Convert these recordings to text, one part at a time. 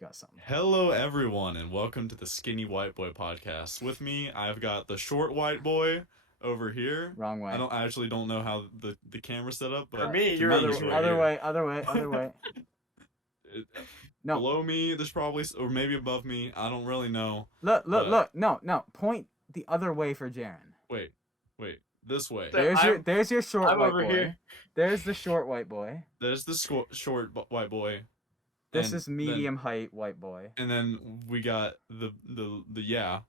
got something. Hello, everyone, and welcome to the Skinny White Boy podcast. With me, I've got the short white boy over here. Wrong way. I actually don't know how the camera's set up, but For me, to you're me, the he's right other here. way, other way, other way. No. Below me, there's probably, or maybe above me. I don't really know. Look. but- No. Point the other way for Jaron. Wait, this way. There's your short I'm white over boy. here. There's the short white boy. There's the short white boy. This and is medium height white boy. And then we got the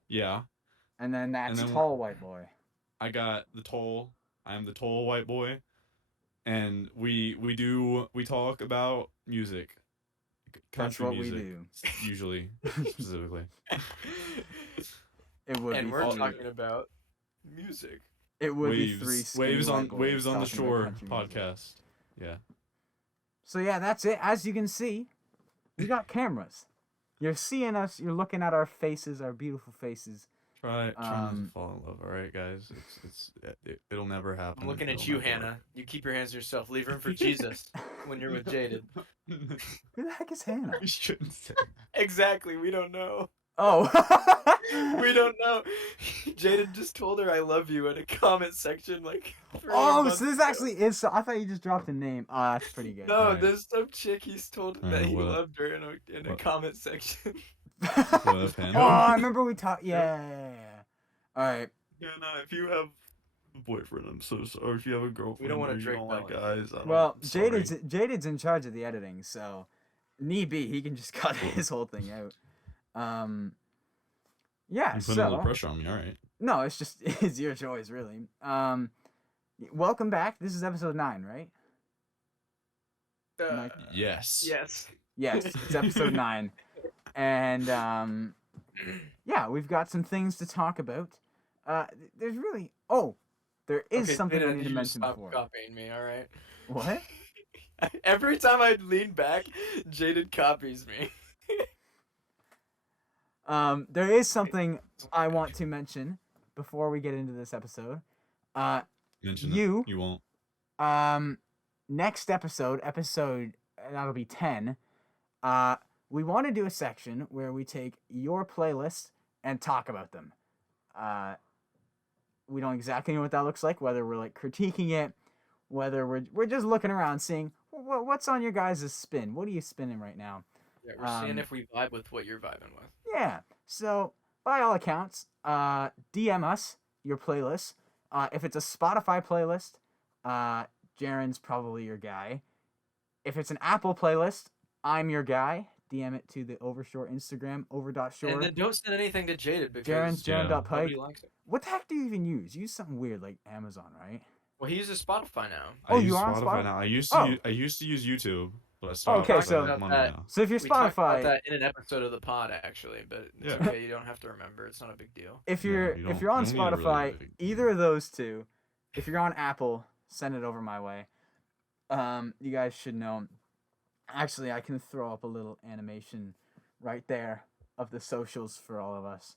yeah. And then that's And then tall white boy. I got the tall. I am the tall white boy, and we talk about music, That's country what music, we do. usually specifically. It would and be we're three. talking about music. It would be three skinny waves white on boys waves on the talking about shore country music. podcast. Yeah. So yeah, that's it. As you can see, we got cameras. You're seeing us. You're looking at our faces, our beautiful faces. Try not to Um, fall in love, all right, guys. It'll never happen. I'm looking at It'll you, never Hannah. You keep your hands to yourself. Leave room for Jesus when you're with Jayded. work. Who the heck is Hannah? We shouldn't say. Exactly. We don't know. Oh. We don't know. Jayded just told her I love you in a comment section like. 3 Oh, months so this ago. actually is. So I thought you just dropped a name. Oh, that's pretty good. No, Alright. there's some chick he's told that Alright, he what up? loved her in a What? comment section. What up, Hannah? Oh, I remember we talked. Yeah. All right. Yeah, no, if you have a boyfriend, I'm so sorry. Or if you have a girlfriend, wanna or you Drake don't like Bell guys, Well, I'm sorry. Jaded's in charge of the editing, so need be he can just cut his whole thing out. Yeah. You put a little So pressure on me, all right. no, it's just it's your choice, really. Welcome back. This is episode 9, right? Mike? Yes. Yes. Yes, it's episode 9, and yeah, we've got some things to talk about. There's really there is Okay, something I Jayded, need to you mention stop before. copying me, all right? What? Every time I lean back, Jayded copies me. There is something I want to mention before we get into this episode. Mention You- it. You won't. Next episode that'll be 10. We want to do a section where we take your playlist and talk about them. We don't exactly know what that looks like, whether we're like critiquing it, whether we're just looking around seeing what's on your guys' spin. What are you spinning right now? Yeah, we're seeing Um, if we vibe with what you're vibing with. Yeah. So by all accounts, DM us your playlist. If it's a Spotify playlist, Jaron's probably your guy. If it's an Apple playlist, I'm your guy. DM it to the Overshore Instagram, over.shore. And then don't send anything to Jayded because Jaron's Yeah. Jaron.pike. nobody likes it. What the heck do you even use? Use something weird like Amazon, right? Well, he uses Spotify now. Oh, I you use are on Spotify? now. I used Oh. to use YouTube, but I stopped. Okay, because I so- have money That- now. So if you're We talked about Spotify, that in an episode of the pod, actually, but it's Yeah. okay. You don't have to remember. It's not a big deal. if Yeah, you're you if don't- you're on you don't need to really Spotify, big- either of those two, if you're on Apple, send it over my way. You guys should know. Actually, I can throw up a little animation right there of the socials for all of us.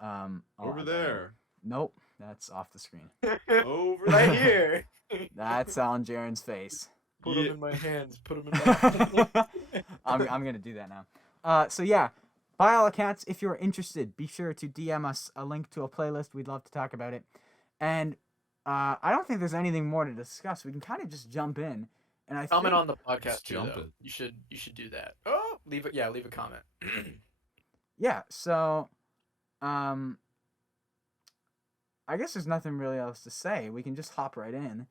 I'll Over add that in. there. Nope, that's off the screen. Over Right there. here. That's on Jaron's face. Put Yeah. them in my hands. Put them in my hands. I'm gonna do that now. So yeah, by all accounts, if you're interested, be sure to DM us a link to a playlist. We'd love to talk about it. And I don't think there's anything more to discuss. We can kind of just jump in. And I Comment think, on the podcast Just too, jump though. it. You should do that. Oh, leave a comment. yeah. So, I guess there's nothing really else to say. We can just hop right in,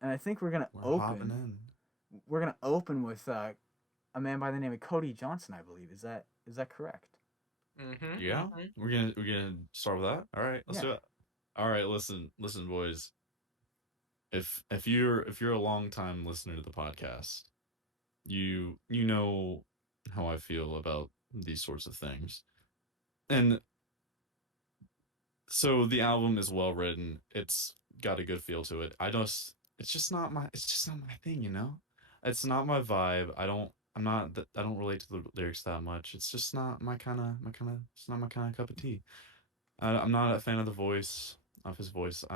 and I think we're gonna We're hopping open. in. We're gonna open with a man by the name of Cody Johnson, I believe. Is that correct? Mm-hmm. Yeah, we're gonna start with that. All right, let's do it. All right, listen, boys. If you're a long time listener to the podcast, you know how I feel about these sorts of things, and so the album is well written. It's got a good feel to it. It's just not my thing, you know. It's not my vibe. I don't relate to the lyrics that much. It's just not my kind of it's not my kind of cup of tea. I'm not a fan of his voice. I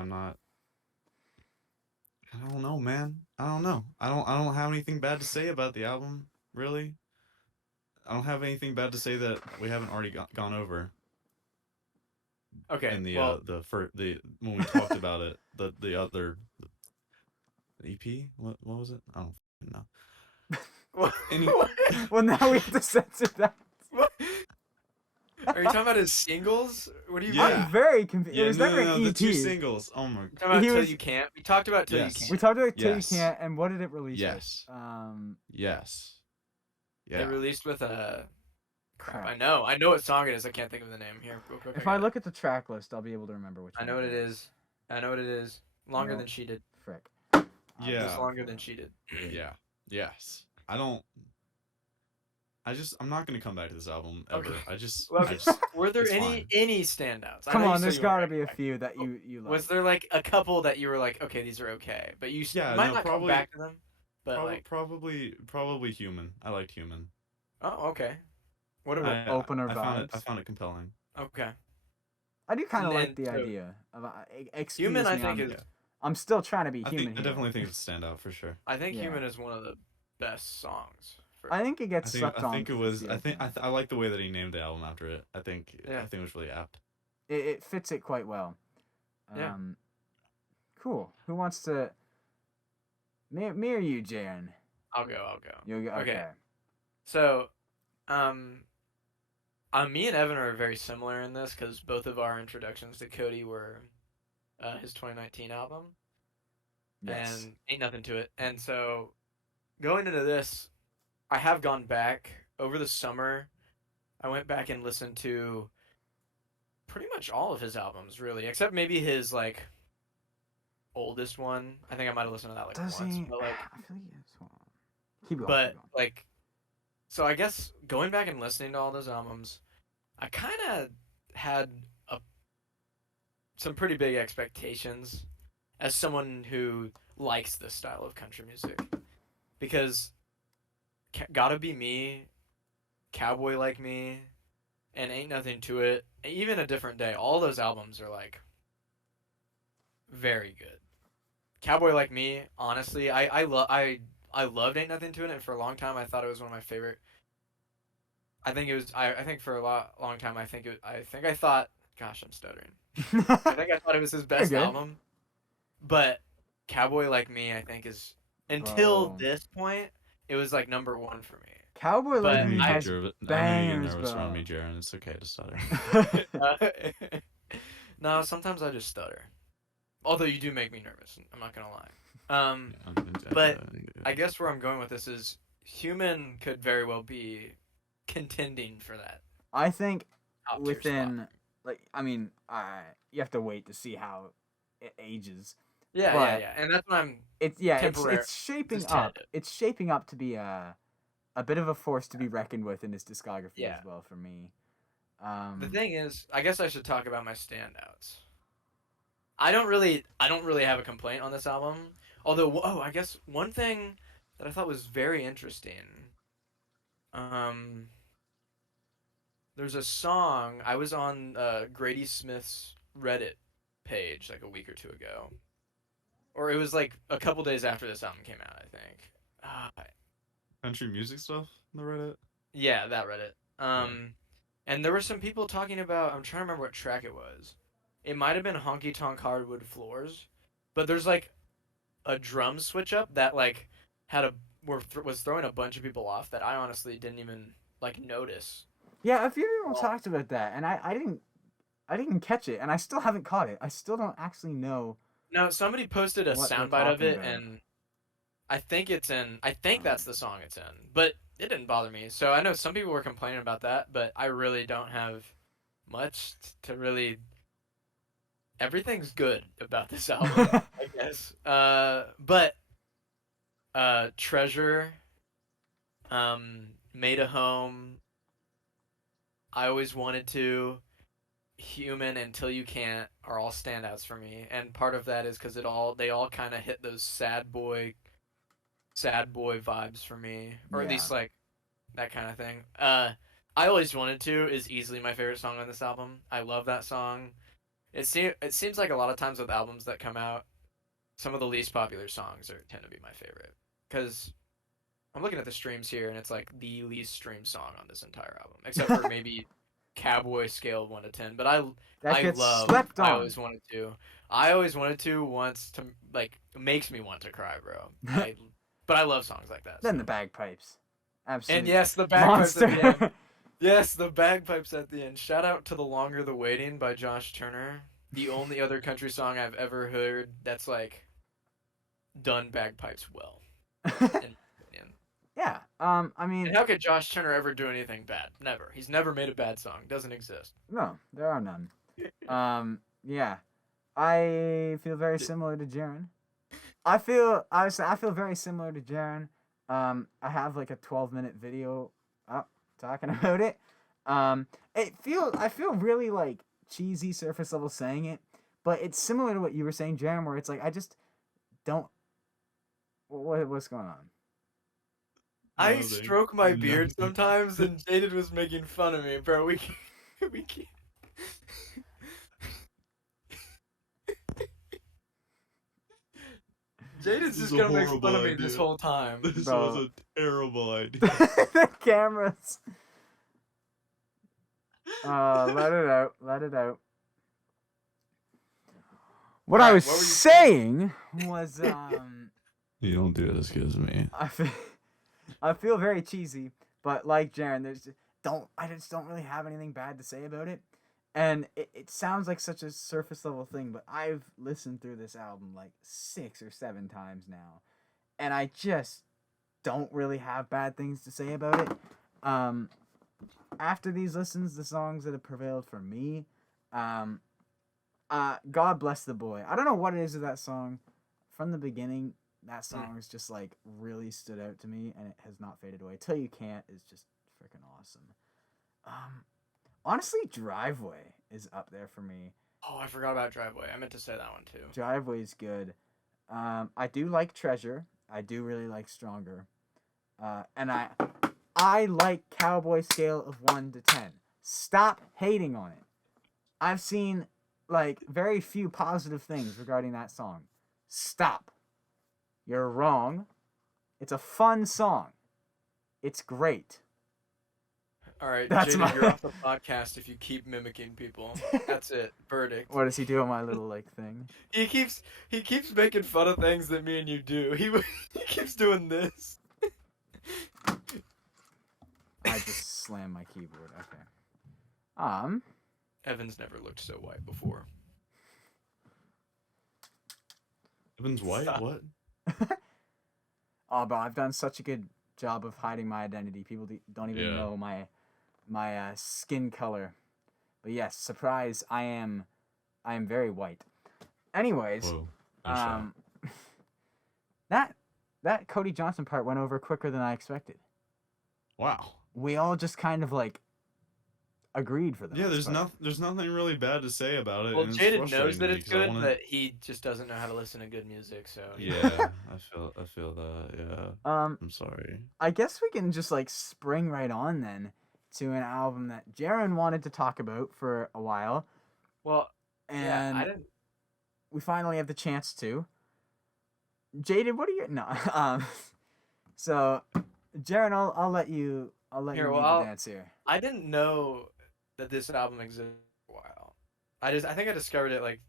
don't know, man. I don't know. I don't have anything bad to say about the album, really. don't have anything bad to say that we haven't already gone over Okay. in the well, when we talked about it. The other EP. What was it? I don't know. what? Any Well, now we have to censor that. What? Are you talking about his singles? What do you Yeah. mean? I'm very confused. yeah, It was no, never no, an the EP. two singles. Oh my. You talking about He Till was- You Can't? We talked about Till Yes. You We Can't. talked about Till Yes. You Can't, and what did it release Yes. with? Yes. They Yeah. released with a. Crap. Crap. I know what song it is. I can't think of the name. Here, real quick. If got I it. look at the track list, I'll be able to remember which I one. know what it is. Longer No. than she did. Frick. Yeah. Just longer than she did. Yeah. Yes. I'm not gonna come back to this album ever. Okay. I just Were there it's any standouts? I Come know you on, said there's you got to weren't be a back. few that you like. Was there like a couple that you were like, okay, these are okay, but you Yeah, might no, not probably- come back to them. But like, probably Human. I liked Human. oh, okay. What are I, opener I found it. I vibes? found it compelling. okay? I do kind of like And the so- idea of excuse Human, me, I think I'm, is. I'm still trying to be I human. think I definitely think it's a standout for sure. I think Yeah. Human is one of the best songs. I think it I gets think sucked I on. think it 'cause was. it's the I think opener. I like the way that he named the album after it. I think Yeah. it was really apt. It fits it quite well. Yeah. Cool. Who wants to? Me or you, Jaron? I'll go. You'll go. Okay. Okay. So, me and Evan are very similar in this because both of our introductions to Cody were his 2019 album. Yes. And Ain't Nothing to It. And so going into this, I have gone back over the summer. I went back and listened to pretty much all of his albums, really, except maybe his like oldest one. I think I might have listened to that like Does once, he? but like, I feel like yes. Hold on. Keep going. but keep going. like, so I guess going back and listening to all those albums, I kind of had some pretty big expectations as someone who likes this style of country music, because Gotta Be Me, Cowboy Like Me, and Ain't Nothing to It, even A Different Day, all those albums are like very good. Cowboy Like Me, honestly, I loved Ain't Nothing to It, and for a long time I thought it was one of my favorite. I think for a long time I thought, gosh, I'm stuttering. I think I thought it was his best good. album. But Cowboy Like Me, I think, is until Bro. this point, it was like number one for me. Cowboy But Like Me I has know you get bangers, nervous bro. around me, Jaron. It's okay to stutter. No, sometimes I just stutter. Although you do make me nervous. I'm not gonna lie. But I guess where I'm going with this is Human could very well be contending for that I think top tier within spot. you have to wait to see how it ages. Yeah, but- yeah, and that's what I'm. It's Temporary. it's shaping Just up. tentative. It's shaping up to be a bit of a force to be reckoned with in his discography Yeah. as well for me. The thing is, I guess I should talk about my standouts. I don't really have a complaint on this album. Although, I guess one thing that I thought was very interesting. There's a song I was on Grady Smith's Reddit page like a week or two ago, or it was like a couple days after this album came out, I think. Country music stuff on the Reddit. Yeah, that Reddit. And there were some people talking about. I'm trying to remember what track it was. It might have been Honky Tonk Hardwood Floors, but there's like a drum switch up that like was throwing a bunch of people off that I honestly didn't even like notice. Yeah, a few people Oh. talked about that, and I didn't catch it, and I still haven't caught it. I still don't actually know. Now somebody posted a What they're soundbite of talking it, about. and I think that's the song it's in, but it didn't bother me. So I know some people were complaining about that, but I really don't have much to really. Everything's good about this album, I guess. But Treasure, Made a Home, I Always Wanted to, Human, Until You Can't are all standouts for me, and part of that is because they all kind of hit those sad boy vibes for me, or at Yeah. least like that kind of thing. I Always Wanted to is easily my favorite song on this album. I love that song. It seems like a lot of times with albums that come out, some of the least popular songs tend to be my favorite, because I'm looking at the streams here, and it's like the least streamed song on this entire album, except for maybe Cowboy scale of 1 to 10. But That I gets love. slept I on. always wanted to. I always wanted to. Wants to like makes me want to cry, bro. But I love songs like that. Then so. the bagpipes. Absolutely. And yes, the bagpipes monster. at the end. Yes, the bagpipes at the end. Shout out to "The Longer the Waiting" by Josh Turner. The only other country song I've ever heard that's like done bagpipes well. In my opinion. Yeah. I mean, And how could Josh Turner ever do anything bad? Never. He's never made a bad song. Doesn't exist. no, there are none. Yeah. I feel very similar to Jaron. I feel very similar to Jaron. I have like a 12-minute video up talking about it. I feel really like cheesy surface level saying it, but it's similar to what you were saying, Jaron, where it's like I just don't. What's going on? I Nothing. stroke my beard Nothing. sometimes, and Jayded was making fun of me, bro. We can't. Jayded's This just is a gonna make fun horrible of me this idea. whole time. This Bro. was a terrible idea. The cameras. Let it out. Let it out. What I Alright, was what were you saying was You don't do it as good as me. I feel very cheesy, but like Jaron, I just don't really have anything bad to say about it. And it sounds like such a surface level thing, but I've listened through this album like 6 or 7 times now, and I just don't really have bad things to say about it. After these listens, the songs that have prevailed for me, God Bless the Boy. I don't know what it is with that song. From the beginning, that song is just like really stood out to me, and it has not faded away. Till You Can't is just freaking awesome. Honestly, Driveway is up there for me. Oh, I forgot about Driveway. I meant to say that one too. Driveway's good. I do like Treasure. I do really like Stronger. And I like Cowboy scale of 1 to 10. Stop hating on it. I've seen like very few positive things regarding that song. Stop. You're wrong. It's a fun song. It's great. All right, That's Jayded, my- you're off the podcast if you keep mimicking people. That's it. Verdict. What does he do on my little like thing? He keeps making fun of things that me and you do. He keeps doing this. I just slammed my keyboard. Okay. Evan's never looked so white before. Evan's white? Stop. What? Oh, but I've done such a good job of hiding my identity. People don't even Yeah. know my skin color. But yes, surprise! I am very white. Anyways, Whoa. Nice shot. that Cody Johnson part went over quicker than I expected. Wow. We all just kind of like agreed for the Yeah, most part. there's nothing really bad to say about it. Well, and it's Jayded knows frustrating that to me it's 'cause I good, wanna- but he just doesn't know how to listen to good music. So Yeah, I feel that. Yeah, I'm sorry. I guess we can just like spring right on then to an album that Jaron wanted to talk about for a while, Well, and yeah, I didn't. we finally have the chance to. Jayded, what are you? No. So, Jaron, I'll let you. I'll let Here, you well, lead I'll- the dance here. I didn't know that this album existed for a while. I think I discovered it like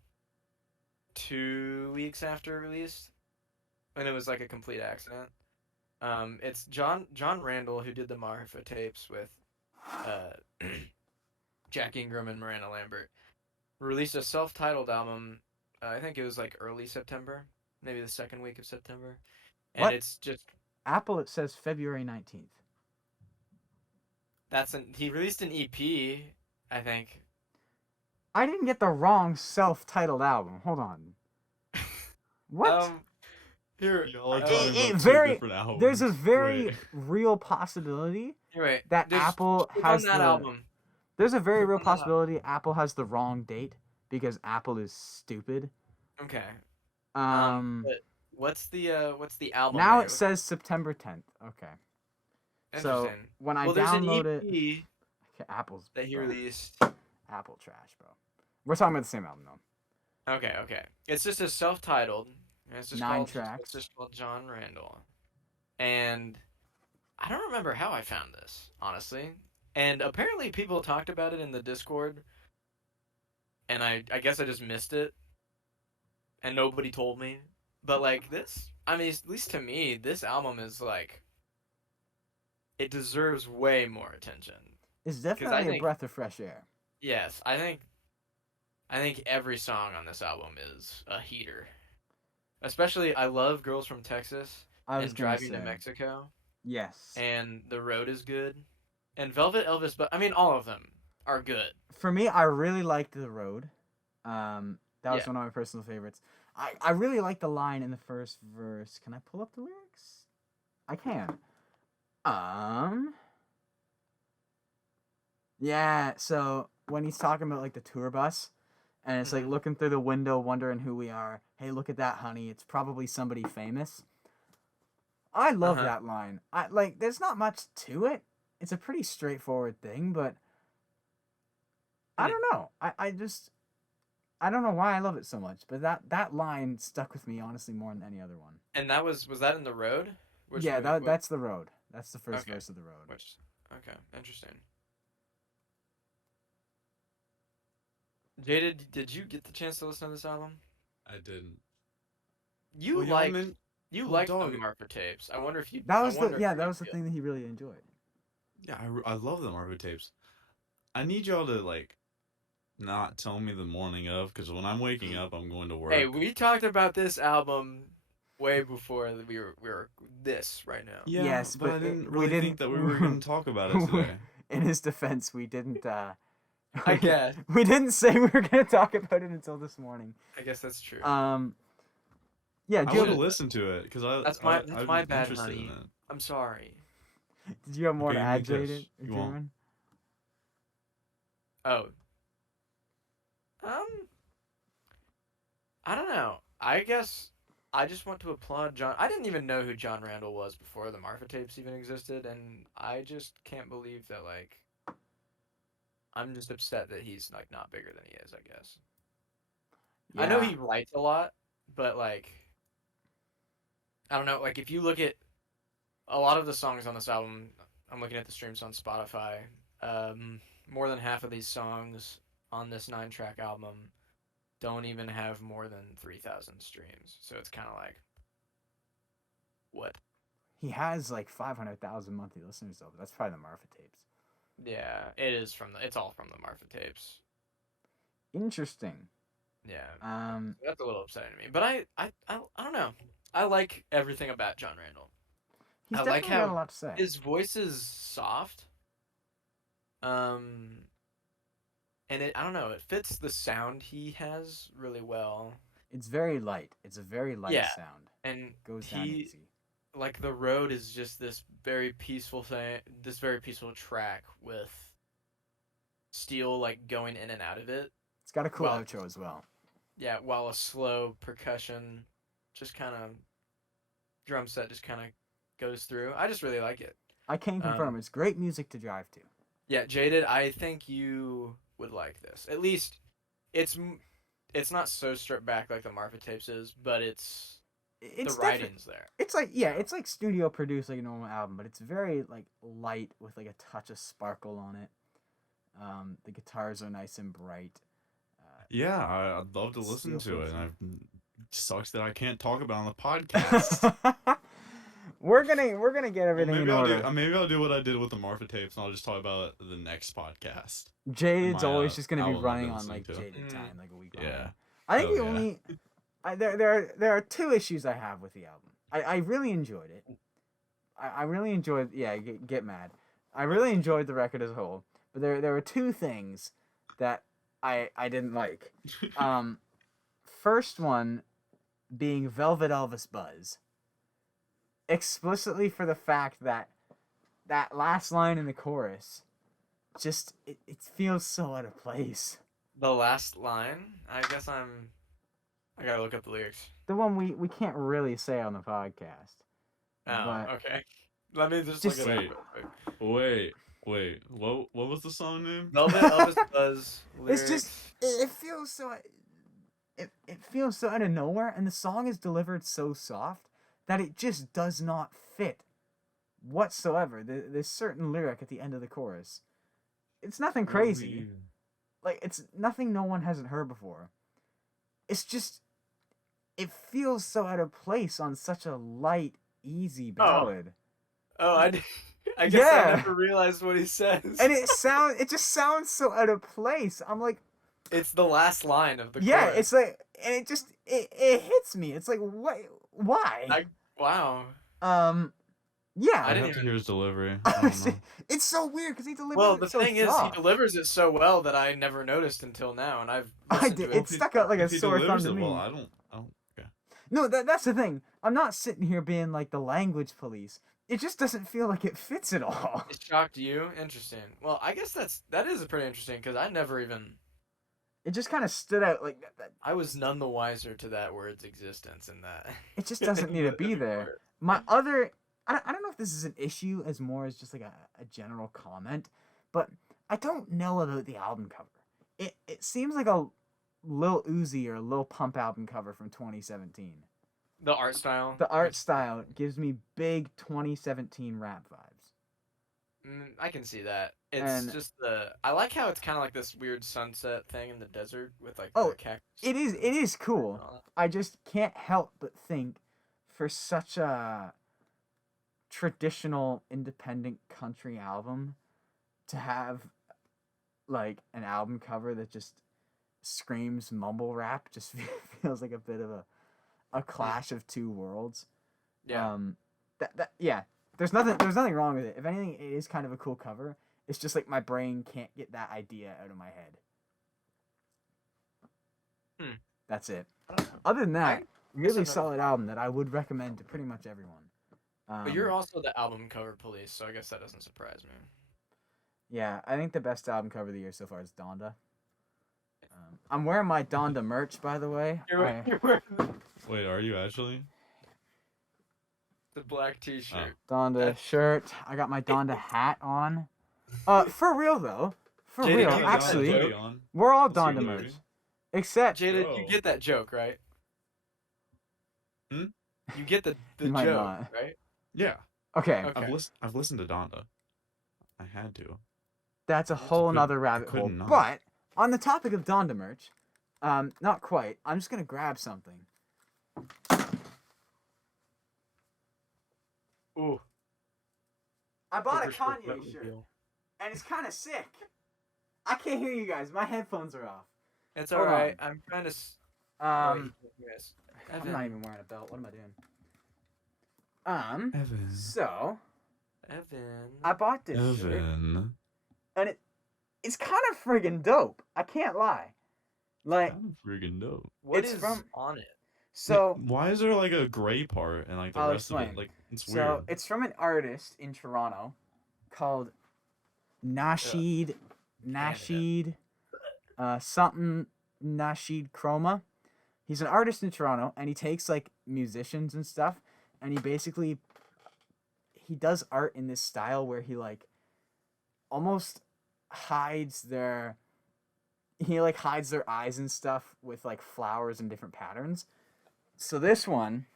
2 weeks after it released, and it was like a complete accident. It's John Randall who did the Marfa tapes with Jack Ingram and Miranda Lambert. Released a self-titled album. I think it was like early September, maybe the second week of September, and What? it's just Apple, it says February 19th. he released an EP, I think. I didn't get the wrong self-titled album. Hold on. What? Here, Y'all are uh, talking it about very- two different albums. There's a very Wait. real possibility here, wait. that There's- Apple click has on that the. album. There's a very Click real on that album. possibility Apple has the wrong date because Apple is stupid. Okay. But What's the album? now name? it says September 10th. Okay. So Interesting. when I Well, there's an download it, EP okay, Apple's that he bro. released. Apple trash, bro. We're talking about the same album though. Okay. It's just a self-titled. And it's just 9 called, tracks. It's just called John Randall. And I don't remember how I found this, honestly. And apparently people talked about it in the Discord, and I guess I just missed it, and nobody told me. But like this, I mean, at least to me, this album is like it deserves way more attention. It's Because I definitely a think breath of fresh air. yes, I think every song on this album is a heater. Especially, I love "Girls from Texas" I was and gonna "Driving to say Mexico," yes. and "The Road" is good, and "Velvet Elvis." But I mean, all of them are good. For me, I really liked The Road. That was Yeah. one of my personal favorites. I really like the line in the first verse. Can I pull up the lyrics? I can. Yeah, so when he's talking about like the tour bus and it's like Mhm. looking through the window wondering who we are. Hey, look at that, honey. It's probably somebody famous. I love Uh-huh. that line. I like there's not much to it. It's a pretty straightforward thing, but I Hmm. don't know. I don't know why I love it so much, but that line stuck with me honestly more than any other one. And that was that in "The Road"? Which Yeah, movie? that's The Road. That's the first Okay. verse of The Road. Which? Okay, interesting. Jaded, did you get the chance to listen to this album? I didn't. You Well, liked meant. you Well, liked the dog. Marfa tapes. I wonder if you. That I was the wonder if yeah, you're that was the into it. thing that he really enjoyed. Yeah, I love the Marvel tapes. I need y'all to like not tell me the morning of, because when I'm waking up, I'm going to work. Hey, we talked about this album way before we were this right now. Yeah, Yes, but I but didn't we really didn't. think that we were going to talk about it today. In his defense, we didn't. I guess. We didn't say we were gonna talk about it until this morning. I guess that's true. Yeah. I Do would you, have listened to it because That's I'm my bad, interested honey. in it. I'm sorry. did you have more Okay, to give me a add, kiss. Jaden? You won't. Oh. Um, I don't know. I guess I just want to applaud John. I didn't even know who John Randall was before the Marfa tapes even existed, and I just can't believe that like I'm just upset that he's like not bigger than he is, I guess. I know Yeah. he writes a lot, but like I don't know, like if you look at a lot of the songs on this album, I'm looking at the streams on Spotify. More than half of these songs on this 9-track album don't even have more than 3,000 streams. So it's kind of like, what? He has like 500,000 monthly listeners though. But that's probably the Marfa tapes. Yeah, it is it's all from the Marfa tapes. Interesting. Yeah, He's that's a little upsetting to me. But I don't know. I like everything about John Randall. I like definitely got a how lot to say. his voice is soft. Um, and I don't know, it fits the sound he has really well. It's very light. It's a very light Yeah, sound. and Goes down he easy. like The Road is just this very peaceful thing, this very peaceful track with steel like going in and out of it. It's got a cool Well, outro as well. yeah, while a slow percussion just kind of drum set just kind of goes through. I just really like it. I can confirm it's great music to drive to. Yeah, Jaded, I think you would like this. At least it's not so stripped back like the Marfa tapes is, but it's It's the different. writing's there. It's like it's like studio produced like a normal album, but it's very like light with like a touch of sparkle on it. The guitars are nice and bright. Yeah, I'd love to listen Steel to it. Force. And sucks that I can't talk about it on the podcast. we're gonna get everything in order. Maybe I'll do what I did with the Marfa tapes, and I'll just talk about it the next podcast. Jaded's my, always just gonna be album I've running been on like listening to. Jaded time, like a week. Yeah. I think Hell the yeah. only there are two issues I have with the album. I really enjoyed it. I really enjoyed get mad. I really enjoyed the record as a whole, but there were two things that I didn't like. First one being Velvet Elvis Buzz. Explicitly for the fact that that last line in the chorus just it feels so out of place. The last line, I gotta look up the lyrics. The one we can't really say on the podcast. Oh, But- okay. Let me just Just- look it up Wait. real quick. Wait. What was the song name? Velvet Elvis Buzz lyrics. It's just it feels so it feels so out of nowhere, and the song is delivered so soft that it just does not fit whatsoever. There's certain lyric at the end of the chorus. It's nothing crazy. Like, it's nothing no one hasn't heard before. It's just, it feels so out of place on such a light, easy ballad. Oh, I guess Yeah. I never realized what he says. And it just sounds so out of place. I'm like, It's the last line of the yeah, chorus. it's like, and it hits me. It's like, what? Why? Wow. Yeah. I I didn't have to even- hear his delivery. I don't know. It's so weird because he delivers Well, it the so thing is, he soft. delivers it so well that I never noticed until now, and I've I listened did. to it. It's stuck out like a If he sore thumb delivers to it me. well, I don't. Okay. No, that's the thing. I'm not sitting here being like the language police. It just doesn't feel like it fits at all. It shocked you? Interesting. Well, I guess that is pretty interesting because I never even. It just kind of stood out like that. I was none the wiser to that word's existence in that. It just doesn't need to be there. My other, I don't know if this is an issue as more as just like a general comment, but I don't know about the album cover. It seems like a Lil Uzi or Lil Pump album cover from 2017. The art style. The art style gives me big 2017 rap vibes. I can see that. It's And- just I like how it's kind of like this weird sunset thing in the desert with like Oh, the cactus. It is and cool. all that. I just can't help but think for such a traditional independent country album to have like an album cover that just screams mumble rap just feels like a bit of a clash of two worlds. Yeah. Yeah. There's nothing wrong with it. If anything, it is kind of a cool cover. It's just like my brain can't get that idea out of my head. That's it. I don't know. Other than that, really I've- solid album that I would recommend to pretty much everyone. But you're also the album cover police, so I guess that doesn't surprise me. Yeah, I think the best album cover of the year so far is Donda. I'm wearing my Donda merch, by the way. You're wearing Wait, are you actually? the black T-shirt. Donda shirt. I got my Donda hat on. For real though. For Jayded, real, you got actually, that Cody on. we're all Let's see Donda what merch. it is. Except Jayded, Bro. you get that joke, right? Hmm? You get the You might joke, not. right? Yeah, okay, Okay. I've listened to Donda. I had to. that's a whole could- nother I rabbit couldn't hole. not. But on the topic of Donda merch, not quite. I'm just gonna grab something. Ooh. I bought a Overshore Kanye button shirt, deal. and it's kind of sick. I can't hear you guys. My headphones are off. It's Hold alright. on. I'm trying to. Yes. I'm not even wearing a belt. What am I doing? Evan. So Evan. I bought this shirt, Evan. and it's kind of friggin' dope. I can't lie. Like, Kind of freaking dope. What it's is from- on it? so Why is there like a gray part and like the I'll rest of explain. it? Like it's so weird. it's from an artist in Toronto called Nasheed something Nasheed Chroma. He's an artist in Toronto, and he takes like musicians and stuff, and he does art in this style where he like almost hides their eyes and stuff with like flowers and different patterns. So this one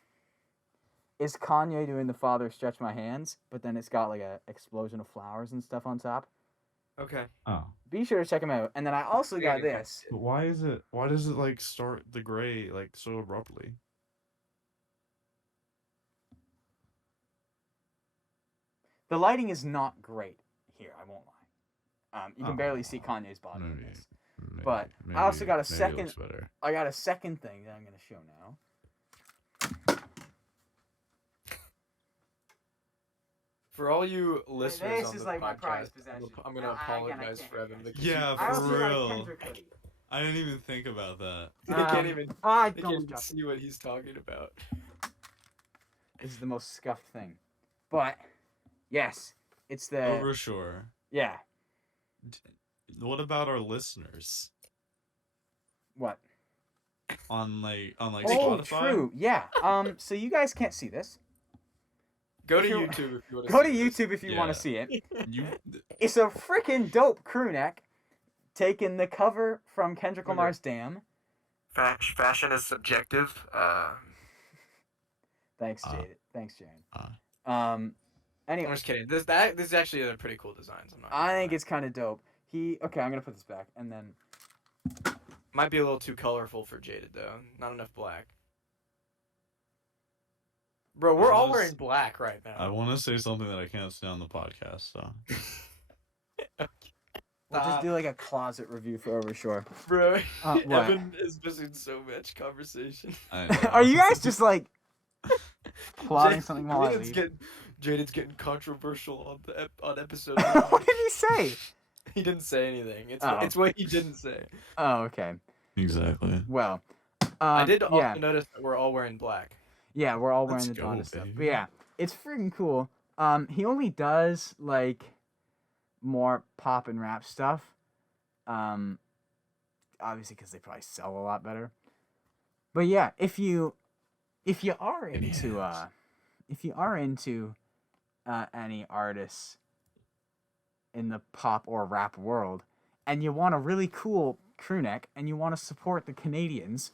is Kanye doing the Father Stretch My Hands, but then it's got like a explosion of flowers and stuff on top. Okay. Oh. Be sure to check them out. And then I also got Yeah, this. But why is it? Why does it like start the gray like so abruptly? The lighting is not great here, I won't lie. You can Oh, barely see Kanye's body in maybe. this. But I also got a maybe it second- looks better. I got a second thing that I'm going to show now. For all you listeners this on is the like my podcast, prized possession. I'm gonna Again, I apologize can't for hear Evan you. because Yeah, I also for got a real. Kendrick hoodie. I didn't even think about that. they can't Um, even I they don't can't even got- see what he's talking about. This is the most scuffed thing. But, yes, it's the... Overshore. Yeah, What about our listeners what? on like Oh, Spotify? true, yeah. So you guys can't see this. Go to If you- YouTube if you want to. Go to YouTube if you want Yeah. to see it. You It's a freaking dope crew neck, taking the cover from Kendrick Okay. Lamar's Damn. Fashion is subjective. Thanks, Uh, Jade. Thanks, Jaron. uh. Anyway, I'm just kidding. This is actually a pretty cool designs. I'm not. I gonna think lie. it's kind of dope. Okay, I'm gonna put this back, and then Might be a little too colorful for Jaded though. Not enough black. Bro, we're all wearing black right I now. want to say something that I can't say on the podcast, so. we'll just do like a closet review for Overshore. Bro, What? Evan is missing so much conversation. I know. Are you guys just like plotting something while I leave? Jaded's getting controversial on episode. What did he say? He didn't say anything. Oh. It's what he didn't say. Oh, okay. Exactly. Well, I did also yeah. notice that we're all wearing black. Yeah, we're all Let's wearing the go, Donda stuff. baby. But yeah, it's freaking cool. He only does like more pop and rap stuff. Obviously because they probably sell a lot better. But yeah, if you are into any artists in the pop or rap world, and you want a really cool crew neck, and you want to support the Canadians,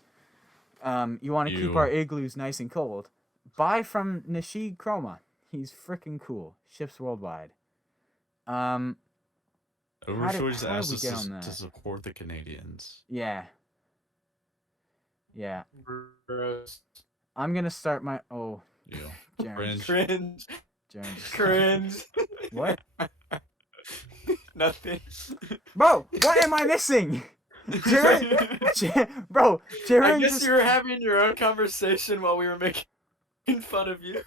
you want to keep Ew. our igloos nice and cold, buy from Nashid Chroma. He's freaking cool. Ships worldwide. Overshore just how did asked we us get on that? to support the Canadians. Yeah. Yeah. Gross. I'm gonna start my Yeah. Jaron. Cringe. Cringe. Jaron. Cringe. What? Nothing. Bro, what am I missing? Jaron, bro, Jaron I guess just... you were having your own conversation while we were making fun of you.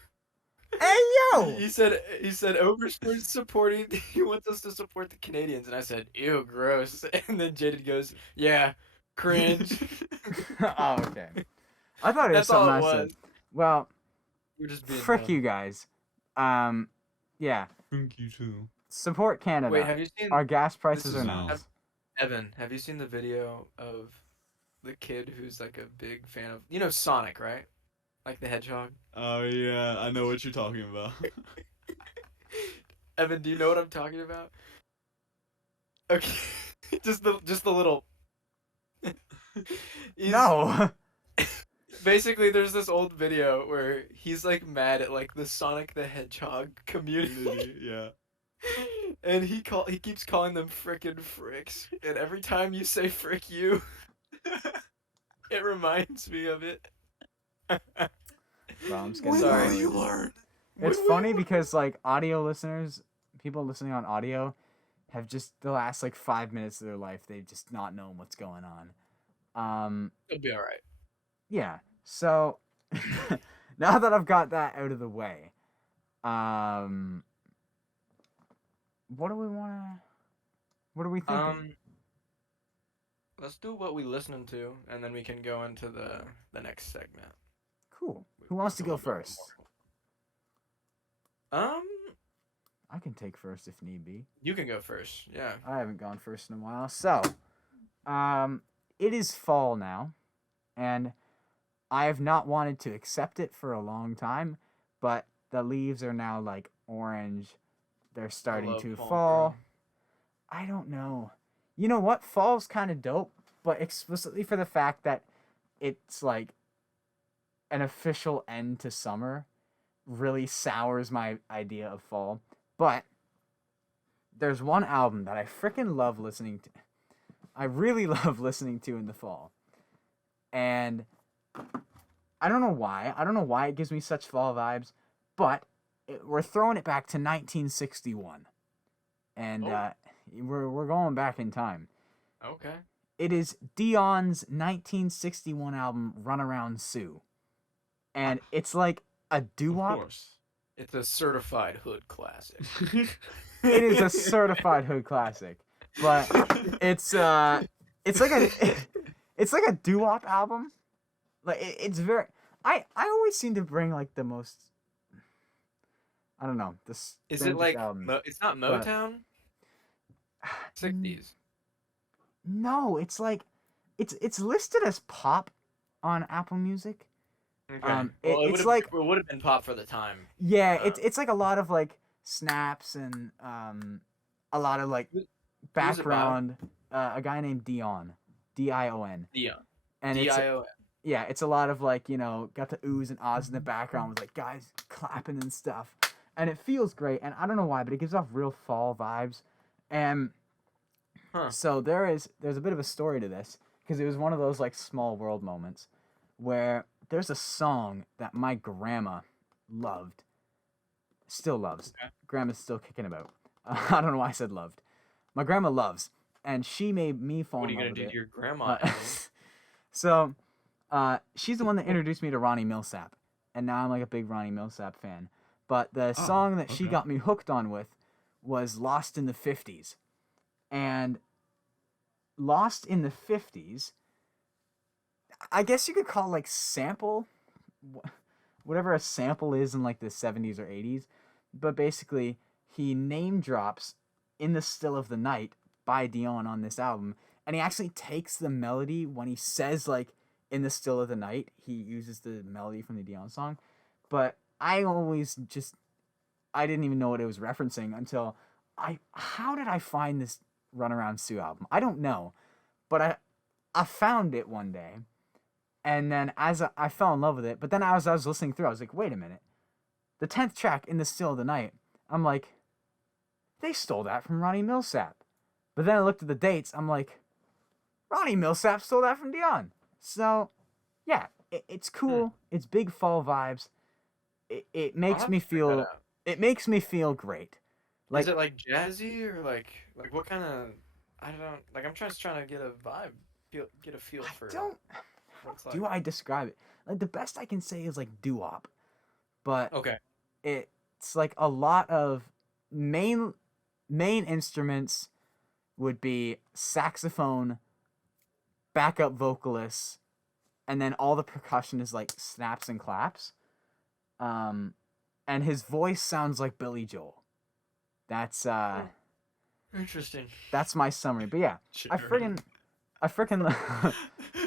Hey yo! He said Overshore supporting. He wants us to support the Canadians, and I said, "Ew, gross." And then Jaded goes, "Yeah, cringe." Oh, okay. I thought it was That's all something it I said. was. Well, You're just being frick dumb. you guys. Yeah. Thank you too. Support Canada. Wait, have you seen Our gas prices is are now- nuts. Evan? Have you seen the video of the kid who's like a big fan of Sonic, right? Like the Hedgehog. Oh yeah, I know what you're talking about. Evan, do you know what I'm talking about? Okay, just the little. He's- No. Basically, there's this old video where he's like mad at like the Sonic the Hedgehog community, Yeah. and he keeps calling them frickin' fricks, and every time you say frick you, it reminds me of it. Bro, I'm just getting Sorry. annoyed. you learn? It's funny because like audio listeners, people listening on audio, have just the last like 5 minutes of their life they've just not known what's going on. It'll be all right. Yeah. So now that I've got that out of the way, what do we thinking? Let's do what we listening to, and then we can go into the next segment. Cool. Who wants to go first? I can take first if need be. You can go first. Yeah. I haven't gone first in a while. So, it is fall now, and I have not wanted to accept it for a long time, but the leaves are now like orange. They're starting love to fall, fall. bro. I don't know. You know what? Fall's kind of dope, but explicitly for the fact that it's like an official end to summer really sours my idea of fall. But there's one album that I freaking love listening to. I really love listening to in the fall. And I don't know why. I don't know why it gives me such fall vibes, but we're throwing it back to 1961. And we're going back in time. Okay. It is Dion's 1961 album Runaround Sue. And it's like a Of doo-wop. course. It's a certified hood classic. It is a certified hood classic. But it's like a doo-wop album. Like it's very I always seem to bring like the most, I don't know, this Is it like album. it's not but- Motown? 60s. No, it's like it's listed as pop on Apple Music. Okay. Well, it it's would've- like- it would have been pop for the time. Yeah, Um, it's like a lot of like snaps and a lot of like Who's it background. A guy named Dion, Dion, Dion. and it's D-I-O-N. yeah, it's a lot of like got the oohs and ahs in the background with like guys clapping and stuff, and it feels great. And I don't know why, but it gives off real fall vibes. And so there's a bit of a story to this because it was one of those like small world moments where there's a song that my grandma loved, still loves. Okay. Grandma's still kicking about. I don't know why I said loved. My grandma loves, and she made me fall What are in you love gonna with do to it. your grandma? Evan? So, she's the one that introduced me to Ronnie Millsap, and now I'm like a big Ronnie Millsap fan. But the song that she okay. got me hooked on with was "Lost in the '50s," and "Lost in the '50s," I guess you could call like sample, whatever a sample is in like the '70s or '80s. But basically, he name drops "In the Still of the Night" by Dion on this album, and he actually takes the melody when he says like "In the Still of the Night." He uses the melody from the Dion song, but I didn't even know what it was referencing until how did I find this Runaround Sue album? I don't know, but I found it one day, and then I fell in love with it. But then as I was listening through, I was like, wait a minute, the 10th track, "In the Still of the Night," I'm like, they stole that from Ronnie Millsap. But then I looked at the dates, I'm like, Ronnie Millsap stole that from Dion. So, yeah, it's cool. It's big fall vibes. It makes have me to check that feel out. it makes me feel great. Like, Is it like jazzy or like what kind of? I don't like. I'm just trying to get a vibe, get a feel for don't what it's like. do I describe it? Like the best I can say is like doo-wop. But Okay. it's like a lot of main instruments would be saxophone, backup vocalists, and then all the percussion is like snaps and claps. And his voice sounds like Billy Joel. That's Interesting. that's my summary. But yeah, I freaking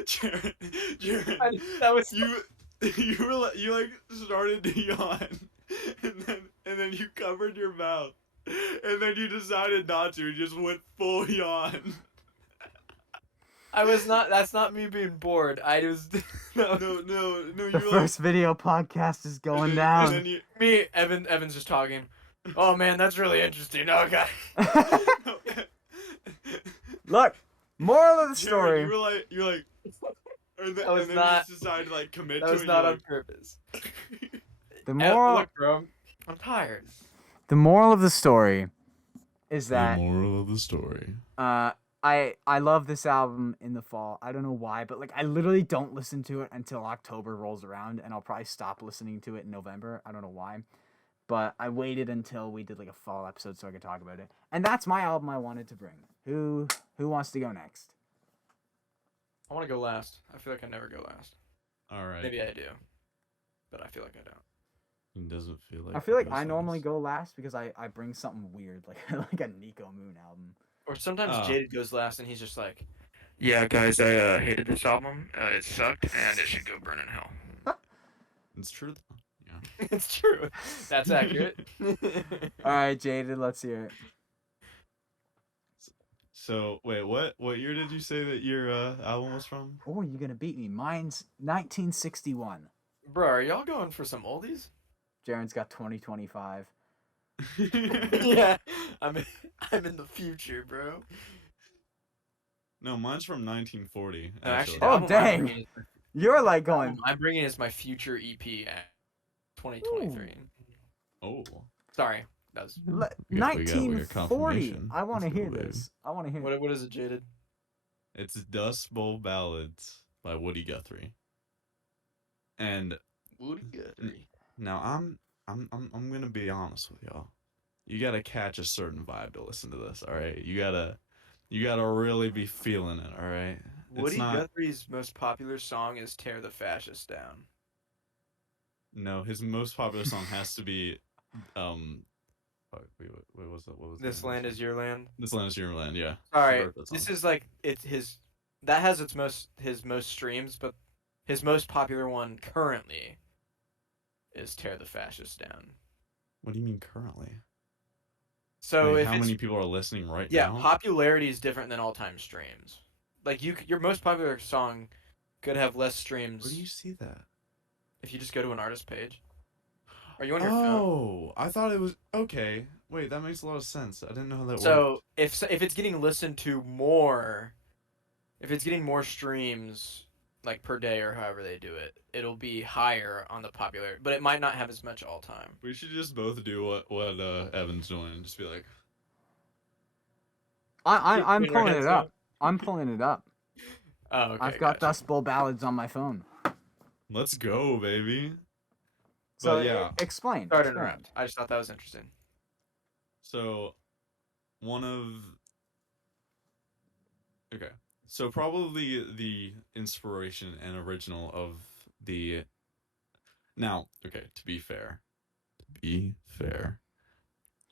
Jaron, That was you like started to yawn, and then you covered your mouth, and then you decided not to. You just went full yawn. I was not. That's not me being bored. I was. No. No. the You like, first video podcast is going and down. then you. Me, Evan's just talking. Oh man, that's really interesting. Oh god. Look, moral of the Jared, story. you're like, and then, That was and then not- you just decided to like commit That to was it. not you're on purpose. The moral Look, bro. I'm tired. the moral of the story is the that moral of the story. I love this album in the fall. I don't know why, but like I literally don't listen to it until October rolls around, and I'll probably stop listening to it in November. I don't know why, but I waited until we did like a fall episode so I could talk about it. And that's my album I wanted to bring. Who wants to go next? I want to go last. I feel like I never go last. All right. Maybe I do, but I feel like I don't. It doesn't feel like. I feel like it I goes normally fast. go last because I bring something weird like like a Nico Moon album. Or sometimes Oh. Jayded goes last and he's just like, "Yeah, guys, I hated this album. It sucked, and it should go burn in hell." It's true though. Yeah. It's true. That's accurate. All right, Jaded, let's hear it. So wait, what year did you say that your album was from? Oh, you're gonna beat me. Mine's 1961. Bro, are y'all going for some oldies? Jaren's got 2025. Yeah, I'm in the future, bro. No, mine's from 1940. No, Actually. the Oh, album I'm dang. bringing is- You're like the going. album I'm bringing is my future EP at 2023. Oh. Sorry, that was. We got 1940. confirmation. I want to Let's hear go there. this. I want to hear. What is it, Jayded? It's Dust Bowl Ballads by Woody Guthrie. And Woody Guthrie. now I'm gonna be honest with y'all. You gotta catch a certain vibe to listen to this, alright? You gotta really be feeling it, alright? Woody Guthrie's most popular song is "Tear the Fascists Down." No, his most popular song has to be fuck, wait, what was that? What was "This that? Land Is Your Land." This Land Is Your Land, yeah. Sorry, Forgot that this song. is like that has his most streams, but his most popular one currently is "Tear the Fascists Down." What do you mean currently? So Wait, if how it's, many people are listening right yeah, now? popularity is different than all-time streams. Like your most popular song could have less streams Where do you see that? if you just go to an artist page. Are you on your phone? Oh, I thought it was okay. Wait, that makes a lot of sense. I didn't know how that So worked. if it's getting listened to more, if it's getting more streams like per day or however they do it, it'll be higher on the popular, but it might not have as much all time. We should just both do what Evan's doing and just be like, I'm Keeping our pulling heads it up. up. I'm pulling it up. Oh, okay. I've got Gotcha. Dust Bowl ballads on my phone. let's go, baby. So But yeah, explain. Sorry to explain. interrupt. I just thought that was interesting. so one of okay. So probably the inspiration and original of the now, okay, to be fair,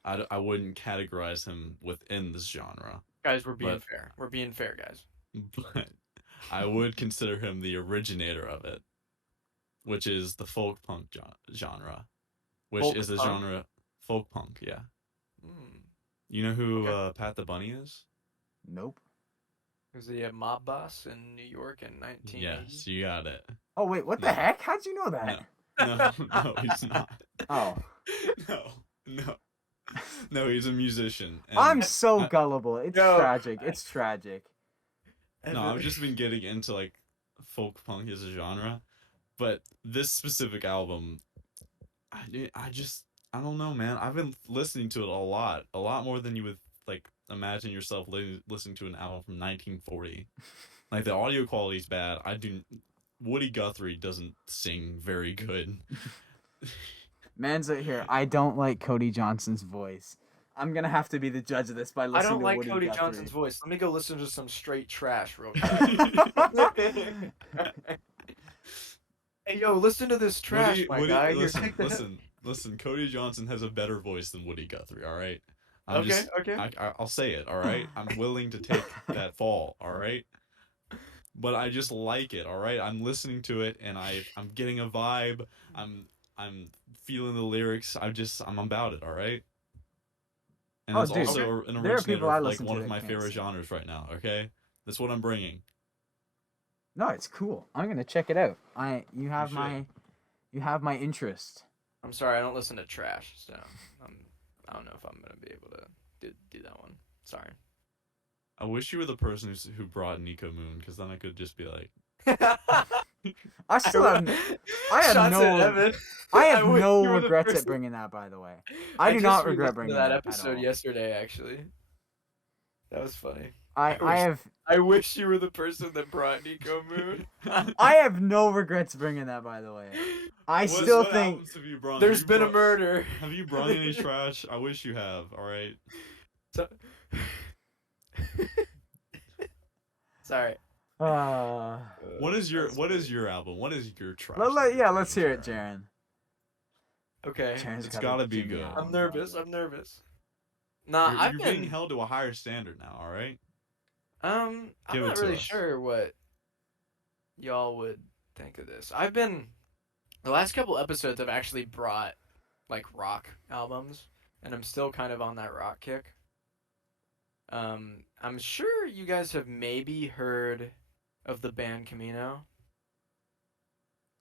I wouldn't categorize him within this genre, Guys, we're being but fair. We're being fair, guys. but I would consider him the originator of it, which is the folk punk genre, which Folk is the punk? genre folk punk. Yeah, Hmm. you know who Okay. Pat the Bunny is? Nope. Was he a mob boss in New York in 1980? Yes, you got it. Oh wait, what the No. heck? How'd you know that? No, he's not. Oh. No, no, he's a musician. And I'm so I- gullible. It's No. tragic. It's tragic. no, I've just been getting into like folk punk as a genre, but this specific album, I don't know, man. I've been listening to it a lot more than you would like imagine yourself listening to an album from 1940. Like the audio quality's bad. Woody Guthrie doesn't sing very good. Man's out here. I don't like Cody Johnson's voice. I'm gonna have to be the judge of this by I listening don't to like Woody Cody Guthrie. Johnson's voice. Let me go listen to some straight trash real quick. Hey, yo, listen to this trash, my guy. Here, take the listen. Cody Johnson has a better voice than Woody Guthrie. All right, Okay. I'll say it. All right, I'm willing to take that fall. All right, but I just like it. All right, I'm listening to it and I'm getting a vibe. I'm feeling the lyrics. I'm about it. All right. And Oh, it's dude, also an there are people originator I of like listen to one of that my can't favorite sing. genres right now. Okay, that's what I'm bringing. No, it's cool. I'm gonna check it out. You have should. my interest. I'm sorry, I don't listen to trash, so I don't know if I'm gonna be able to do that one. Sorry. I wish you were the person who brought Nico Moon, because then I could just be like, I still have. I have Shots no. at Evan. I have wish no you were the regrets at person- bringing that. By the way, I do just not regret re-listened bringing to that that episode at all. yesterday. Actually, that was funny. I wish you were the person that brought Nico Moon. have no regrets bringing that. By the way, I still what think albums have you brought? There's Have you been a brought- murder. Have you brought any trash? I wish you have. All right. So- Sorry. What is your album? What is your trash? let's hear it, Jaron. Okay. Jaron's It's got gotta a be Jimmy good. album. I'm nervous. Nah, You're, I've you're been being held to a higher standard now. All right. I'm Give it not to really us. sure what y'all would think of this. The last couple episodes I've actually brought like rock albums, and I'm still kind of on that rock kick. I'm sure you guys have maybe heard of the band Camino.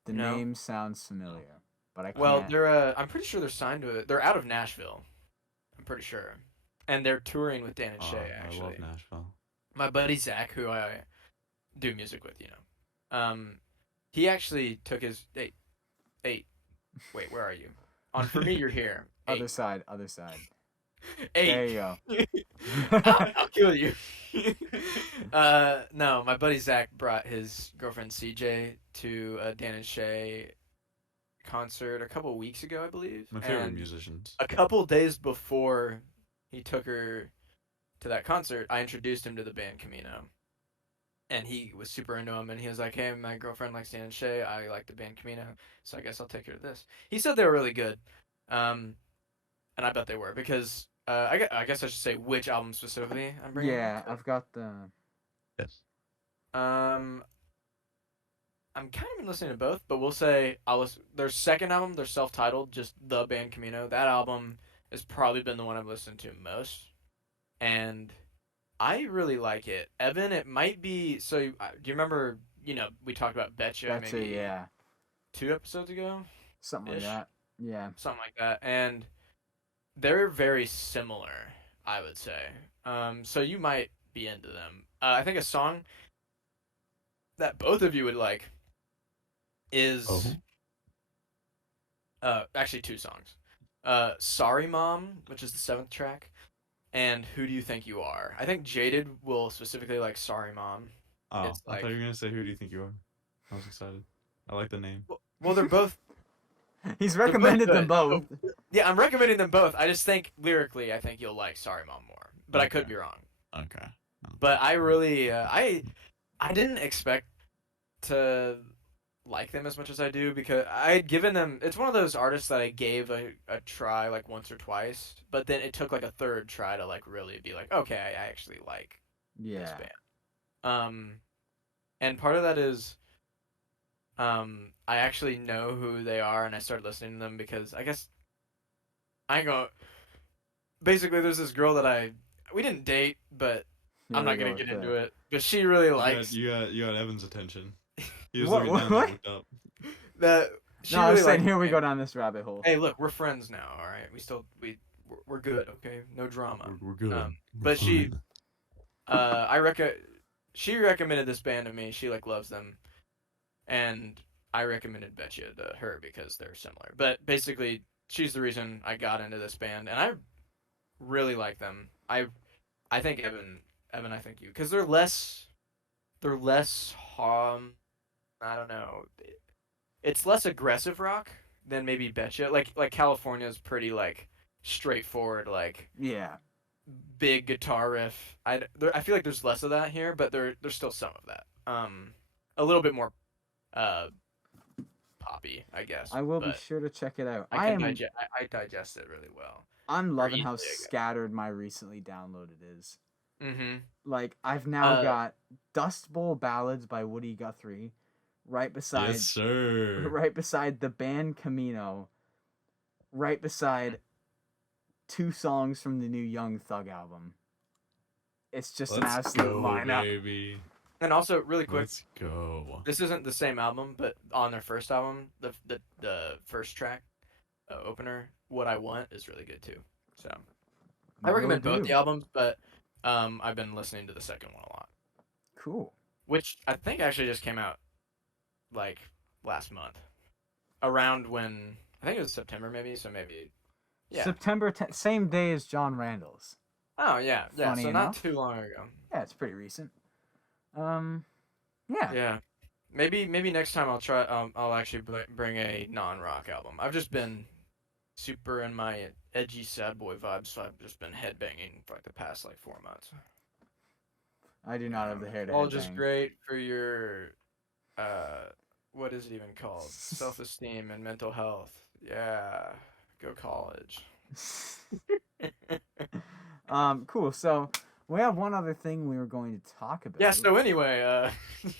The No. name sounds familiar, but I can't. Well, I'm pretty sure they're signed to it. They're out of Nashville. I'm pretty sure. And they're touring with Dan and Shay, I actually. love Nashville. My buddy Zach, who I do music with, he actually took his wait, where are you? On For Me You're Here. other side. Eight. There you go. I'll kill you. No, my buddy Zach brought his girlfriend CJ to a Dan and Shay concert a couple weeks ago, I believe. My favorite And musicians. a couple days before he took her to that concert, I introduced him to the band Camino. And he was super into him, and he was like, "Hey, my girlfriend likes Dan and Shay. I like the band Camino, so I guess I'll take her to this." He said they were really good, and I bet they were because I guess I should say which album specifically I'm bringing. Yeah, I've got the. Yes. I'm kind of been listening to both, but we'll say their second album, their self-titled, just the band Camino. That album has probably been the one I've listened to most, and I really like it. Evan, it might be so. Do you remember? We talked about Betcha That's maybe it. Yeah, 2 episodes ago. something like Ish. that. Yeah. something like that, and they're very similar, I would say. So you might be into them. I think a song that both of you would like is Oh. actually two songs. Sorry Mom, which is the seventh track, and Who Do You Think You Are? I think Jaded will specifically like Sorry Mom. Oh, It's I thought like you were gonna say, "Who do you think you are?" I was excited. I like the name. well they're both He's they're both recommended them good. both. Yeah, I'm recommending them both. I just think lyrically, I think you'll like Sorry Mom more, but I could Okay. be wrong. Okay. But I really, I didn't expect to like them as much as I do because I had given them. It's one of those artists that I gave a try like once or twice, but then it took like a third try to like really be like, okay, I actually like this Yeah. band. And part of that is, I actually know who they are, and I started listening to them because I guess I ain't gonna. Basically, there's this girl that we didn't date, but Here I'm we not go gonna with get into that. it. But she really You got likes Evan's attention. He was What? looking down. What? He looked up. that. She No, I really was saying likes here the we band. go down this rabbit hole. Hey, look, we're friends now. All right, we're good. Okay, no drama. We're good. We're But fine. I she recommended this band to me. She like loves them, and I recommended Betcha to her because they're similar. But basically, she's the reason I got into this band, and I really like them. I think Evan, I think you, because they're less I don't know, it's less aggressive rock than maybe Betcha. Like California's pretty like straightforward, like Yeah. big guitar riff. I feel like there's less of that here, but there's still some of that. A little bit more uh poppy, I guess, I will be but sure to check it out. I can digest I digest it really well I'm or loving how easily, I guess. scattered my recently downloaded is. Mm-hmm. Like I've now Uh, got Dust Bowl Ballads by Woody Guthrie right Yes, beside sir. right beside the band Camino, right beside two songs from the new Young Thug album. It's just an Let's absolute go, lineup. baby. and also really quick, Let's go. this isn't the same album, but on their first album, the first track, opener, "What I Want" is really good too. So I Will recommend both the do. albums, but I've been listening to the second one a lot, Cool. which I think actually just came out like last month, around when I think it was September maybe. So maybe yeah. September 10th, same day as John Randall's. Oh yeah, yeah. Funny So not enough. too long ago. Yeah, it's pretty recent. Yeah. Yeah. Maybe next time I'll try. I'll actually bring a non-rock album. I've just been super in my edgy sad boy vibes, so I've just been headbanging for like the past like 4 months. I do not have the hair to All just headbang. great for your what is it even called? Self-esteem and mental health. Yeah, go college. Cool. So we have one other thing we were going to talk about. Yeah. So anyway,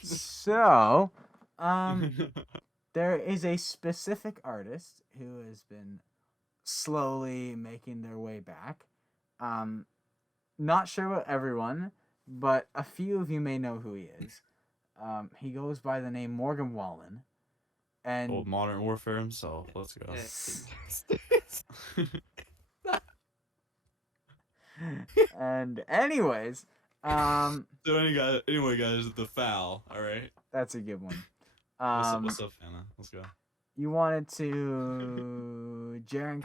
So, there is a specific artist who has been slowly making their way back. Not sure about everyone, but a few of you may know who he is. He goes by the name Morgan Wallen, and Old Modern Warfare himself. Let's go. and anyways, So anyway, guys, the foul. All right. that's a good one. What's up, Hannah? Let's go. You wanted to Jaron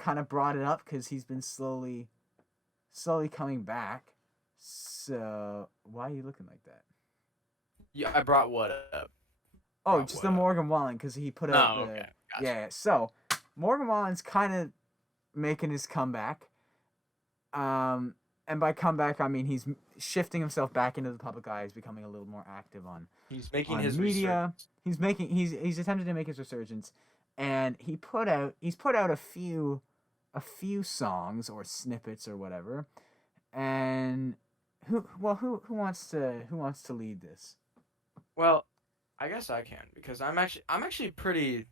kind of brought it up because he's been slowly coming back. So why are you looking like that? Yeah, I brought what up? Oh, Brought just what the up? Morgan Wallen because he put out Oh, the okay. Gotcha. yeah. So Morgan Wallen's kind of making his comeback. And by comeback I mean he's shifting himself back into the public eye. He's becoming a little more active on He's making on his media. research. He's attempted to make his resurgence, and he's put out a few songs or snippets or whatever. And who wants to lead this? Well, I guess I can because I'm actually pretty.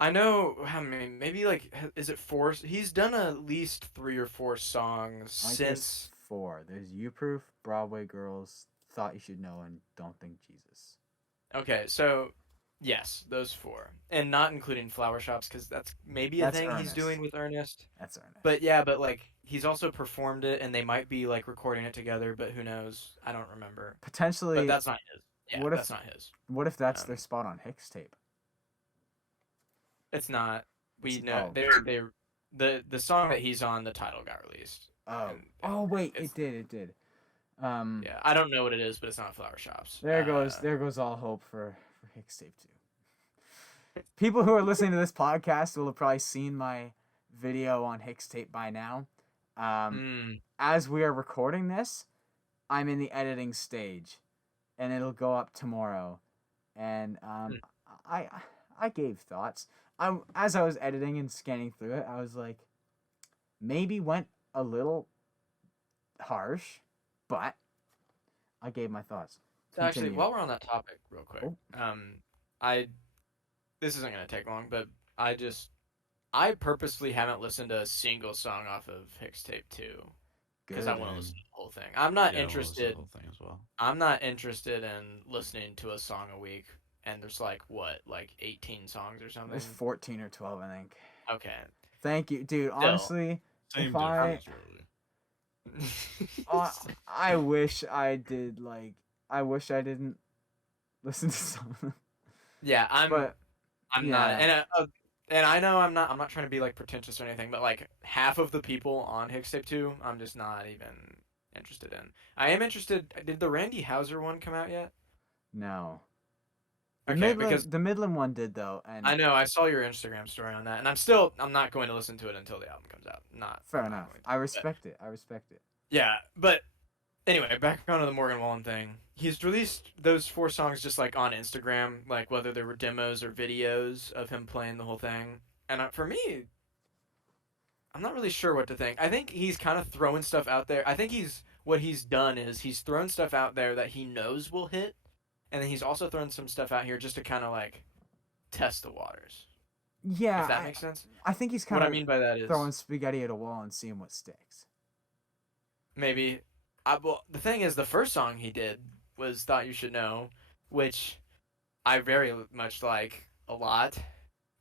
I know how many. Maybe like is it four? He's done at least 3 or 4 songs I think since. there's 4. There's You Proof, Broadway Girls, Thought You Should Know, and Don't Think Jesus. Okay, so Yes, those 4, and not including Flower Shops because that's maybe a That's thing he's Ernest. doing with Ernest. That's Ernest. But yeah, but like he's also performed it, and they might be like recording it together, but who knows? I don't remember. But Potentially, that's not his. Yeah, what if that's not his. what if that's their Um, spot on Hicks tape? it's not. We It's, know oh, they're the song that he's on. The title got released. oh, And oh wait, it's it did. yeah. I don't know what it is, but it's not Flower Shops. There goes all hope for Hicks tape 2. People who are listening to this podcast will have probably seen my video on Hicks tape by now. As we are recording this, I'm in the editing stage, and it'll go up tomorrow. And I gave thoughts. As I was editing and scanning through it, I was like, maybe went a little harsh, but I gave my thoughts. Actually, Continue. while we're on that topic, real quick, Oh. I this isn't gonna take long, but I purposely haven't listened to a single song off of Hicks Tape 2 because I want to listen to the whole thing. I'm not Yeah, I wanna listen to interested. the whole thing as well. I'm not interested in listening to a song a week, and there's like 18 songs or something. There's 14 or 12, I think. Okay. Thank you, dude. Honestly, Same if I, difference, really. I wish I did. Like, I wish I didn't listen to some of them. Yeah, I'm But not, yeah. and I know I'm not trying to be like pretentious or anything, but like half of the people on Hicks Tape 2, I'm just not even interested in. I am interested. Did the Randy Houser one come out yet? No. Okay, because The Midland one did though, and I know I saw your Instagram story on that, and I'm not going to listen to it until the album comes out. fair I'm not enough. going to, I but- respect it. I respect it. Yeah, but anyway, back onto the Morgan Wallen thing. He's released those 4 songs just like on Instagram, like whether they were demos or videos of him playing the whole thing. And for me, I'm not really sure what to think. I think he's kind of throwing stuff out there. I think what he's done is he's thrown stuff out there that he knows will hit, and then he's also thrown some stuff out here just to kind of like test the waters. Yeah, If that makes sense. I think he's What kind I of mean by that is throwing spaghetti at a wall and seeing what sticks. maybe. Well, the thing is, the first song he did was "Thought You Should Know," which I very much like a lot.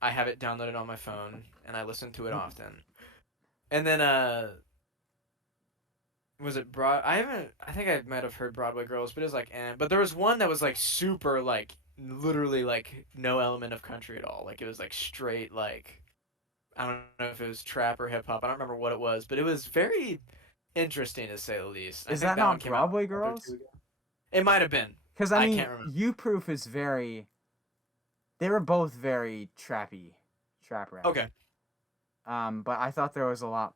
I have it downloaded on my phone, and I listen to it often. And then, was it Broad? I think I might have heard Broadway Girls, but it was like, But there was one that was like super, like literally like no element of country at all. Like it was like straight, like I don't know if it was trap or hip hop. I don't remember what it was, but it was very interesting to say the least. I Is think that not one came out Broadway a month or Girls? two ago. It might have been. Because I I mean, can't remember. U Proof is very. They were both very trap rap. Okay. But I thought there was a lot.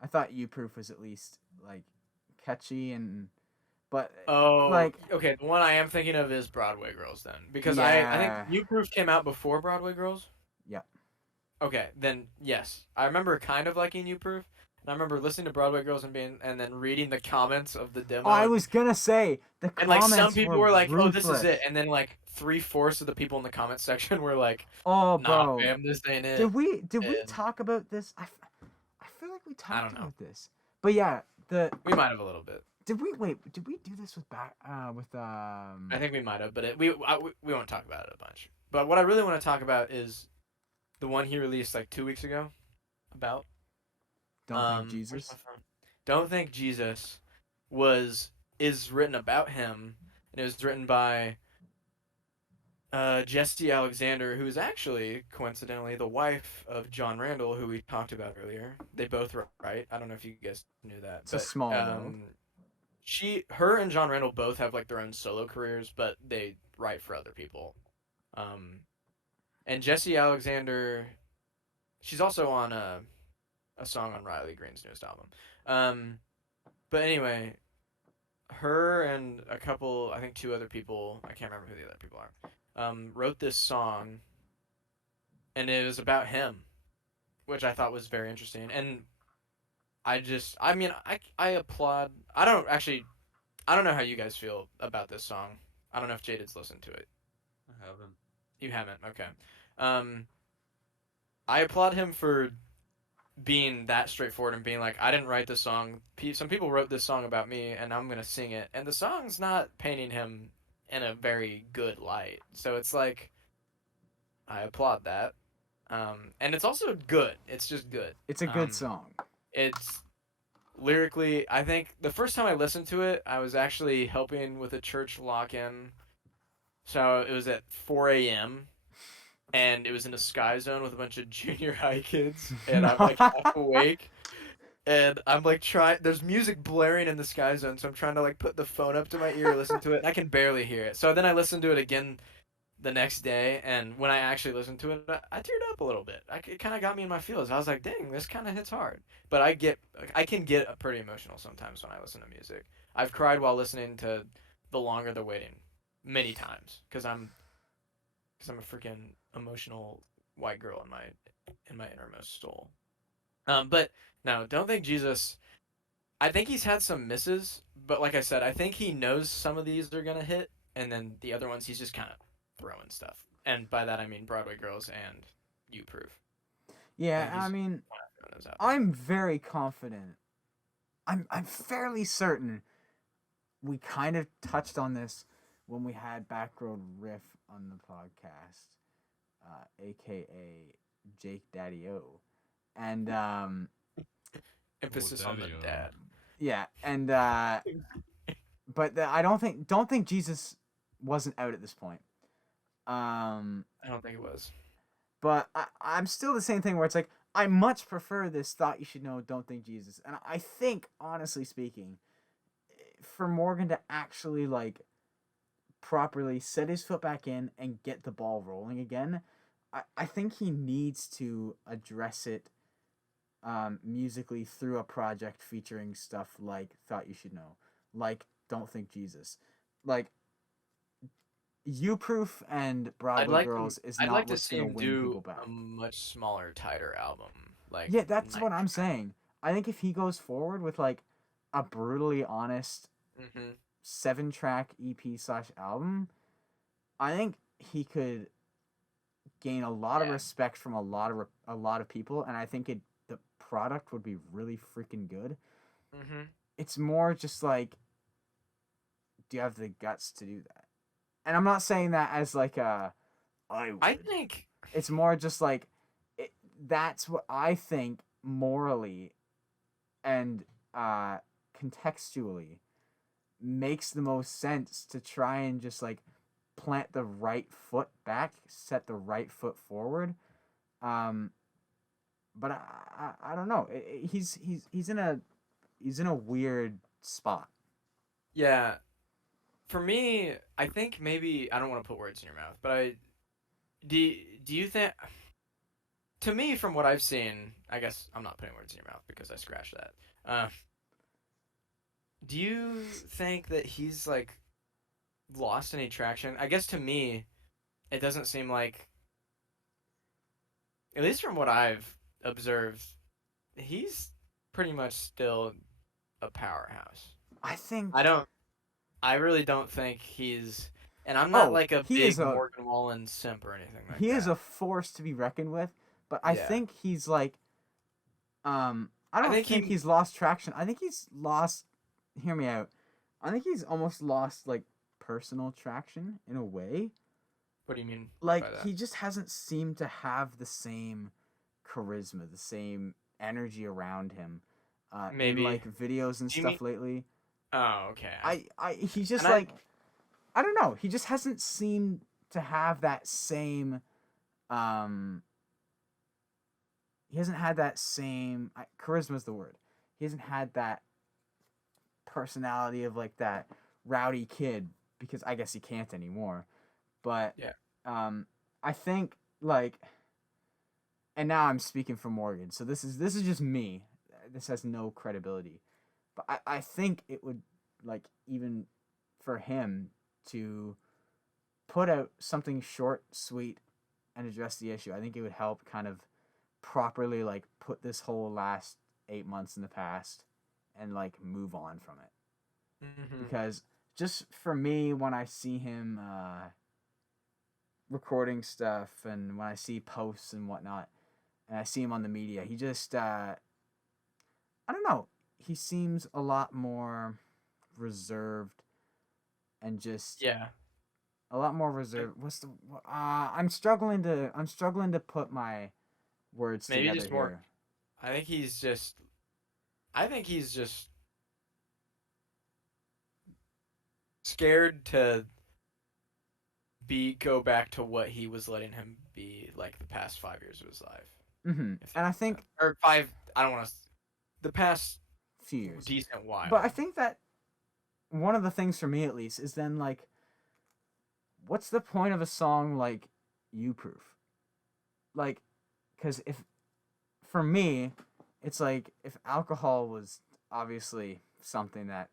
I thought U Proof was at least like catchy but Oh, like okay. The one I am thinking of is Broadway Girls then, because I think New Proof came out before Broadway Girls. Yeah. Okay, then yes, I remember kind of liking New Proof, and I remember listening to Broadway Girls and then reading the comments of the demo. Oh, I was gonna say the and comments like some people were like, "Oh, this is ruthless. it," and then like 3/4 of the people in the comment section were like, "Oh, "Nah, bro, fam, this ain't it." did we And- talk about this? I feel like we I talked don't know. about this, but yeah, We might have a little bit. Did we do this with I think we might have, but we won't talk about it a bunch. But what I really want to talk about is the one he released like 2 weeks ago. About Don't Think where's Jesus? my phone? Don't Think Jesus is written about him, and it was written by Jesse Alexander, who is actually coincidentally the wife of John Randall, who we talked about earlier. They both write. I don't know if you guys knew that. It's a small world. Her and John Randall both have like their own solo careers, but they write for other people. And Jesse Alexander, she's also on a song on Riley Green's newest album. But anyway, her and a couple, I think 2 other people, I can't remember who the other people are, wrote this song, and it was about him, which I thought was very interesting. And I applaud. I don't know how you guys feel about this song. I don't know if Jayded's listened to it. I haven't. You haven't, okay. I applaud him for being that straightforward and being like, I didn't write this song. Some people wrote this song about me, and I'm gonna sing it. And the song's not painting him in a very good light. So it's like, I applaud that. And it's also good. It's just good. It's a good song. It's lyrically, I think the first time I listened to it, I was actually helping with a church lock-in. So it was at 4 a.m. and it was in a sky zone with a bunch of junior high kids, and I'm like half awake, and I'm like trying. There's music blaring in the sky zone, so I'm trying to like put the phone up to my ear, listen to it, and I can barely hear it. So then I listened to it again the next day, and when I actually listened to it, I teared up a little bit. It kind of got me in my feels. I was like, dang, this kind of hits hard. But I can get pretty emotional sometimes when I listen to music. I've cried while listening to The Longer the Waiting many times because I'm a freaking emotional white girl in my innermost soul. But no, don't think Jesus. I think he's had some misses, but like I said, I think he knows some of these are gonna hit, and then the other ones he's just kind of throwing stuff. And by that I mean Broadway Girls and You Proof. Yeah, He's I mean, kind of throwing those out there. I'm very confident. I'm fairly certain we kind of touched on this when we had Backroad Riff on the podcast, aka Jake Daddy O, and Emphasis on the Daddy-o. dad. yeah, and but I don't think Jesus wasn't out at this point. I don't think it was. But I'm still the same thing where it's like I much prefer this thought you should know, don't think Jesus, and I think honestly speaking, for Morgan to actually like properly set his foot back in and get the ball rolling again, I think he needs to address it musically through a project featuring stuff like Thought You Should Know, like Don't Think Jesus. Like, You Proof and Broadway Girls is I'd not like to what's see going to him win people do back. a much smaller, tighter album. Like Yeah, that's what Night. I'm saying. I think if he goes forward with like a brutally honest Mm-hmm. 7-track EP/album, I think he could gain a lot of Yeah. respect from a lot of people, and I think the product would be really freaking good. Mm-hmm. It's more just like, do you have the guts to do that? And I'm not saying that as like a I would. I think It's more just like that's what I think morally and contextually makes the most sense to try and just like plant the right foot back, set the right foot forward. Um, but I don't know. He's in a weird spot. yeah. For me, I think maybe I don't want to put words in your mouth, but do you think to me from what I've seen, I guess I'm not putting words in your mouth because I scratched that. Do you think that he's like lost any traction? I guess to me, it doesn't seem like, at least from what I've observed, he's pretty much still a powerhouse. I think. I really don't think he's, and I'm not like a he big is a Morgan Wallen simp or anything like he that. is a force to be reckoned with. But I Yeah. think he's like, I don't think think he- he's lost traction. I think he's lost. Hear me out. I think he's almost lost like personal traction in a way. What do you mean Like by that? he just hasn't seemed to have the same charisma, the same energy around him. Maybe. In like videos and Do you stuff lately. Oh, okay. He's just And like I don't know. He just hasn't seemed to have that same he hasn't had that same charisma is the word. He hasn't had that personality of like that rowdy kid because I guess he can't anymore. But Yeah. I think like and now I'm speaking for Morgan. So this is just me. This has no credibility. But I think it would like even for him to put out something short, sweet, and address the issue. I think it would help kind of properly like put this whole last 8 months in the past and like move on from it. Mm-hmm. Because just for me, when I see him recording stuff and when I see posts and whatnot, and I see him on the media, he just I don't know. He seems a lot more reserved and just Yeah. A lot more reserved. What's the? I'm struggling to put my words Maybe together just more. here. I think he's just. I think he's just scared to go back to what he was letting him be like the past 5 years of his life. If that And I makes sense. think Or five. I don't want to. The past few years. decent while. But I think that one of the things for me at least is then like, what's the point of a song like "You Proof"? Like, because if for me, it's like if alcohol was obviously something that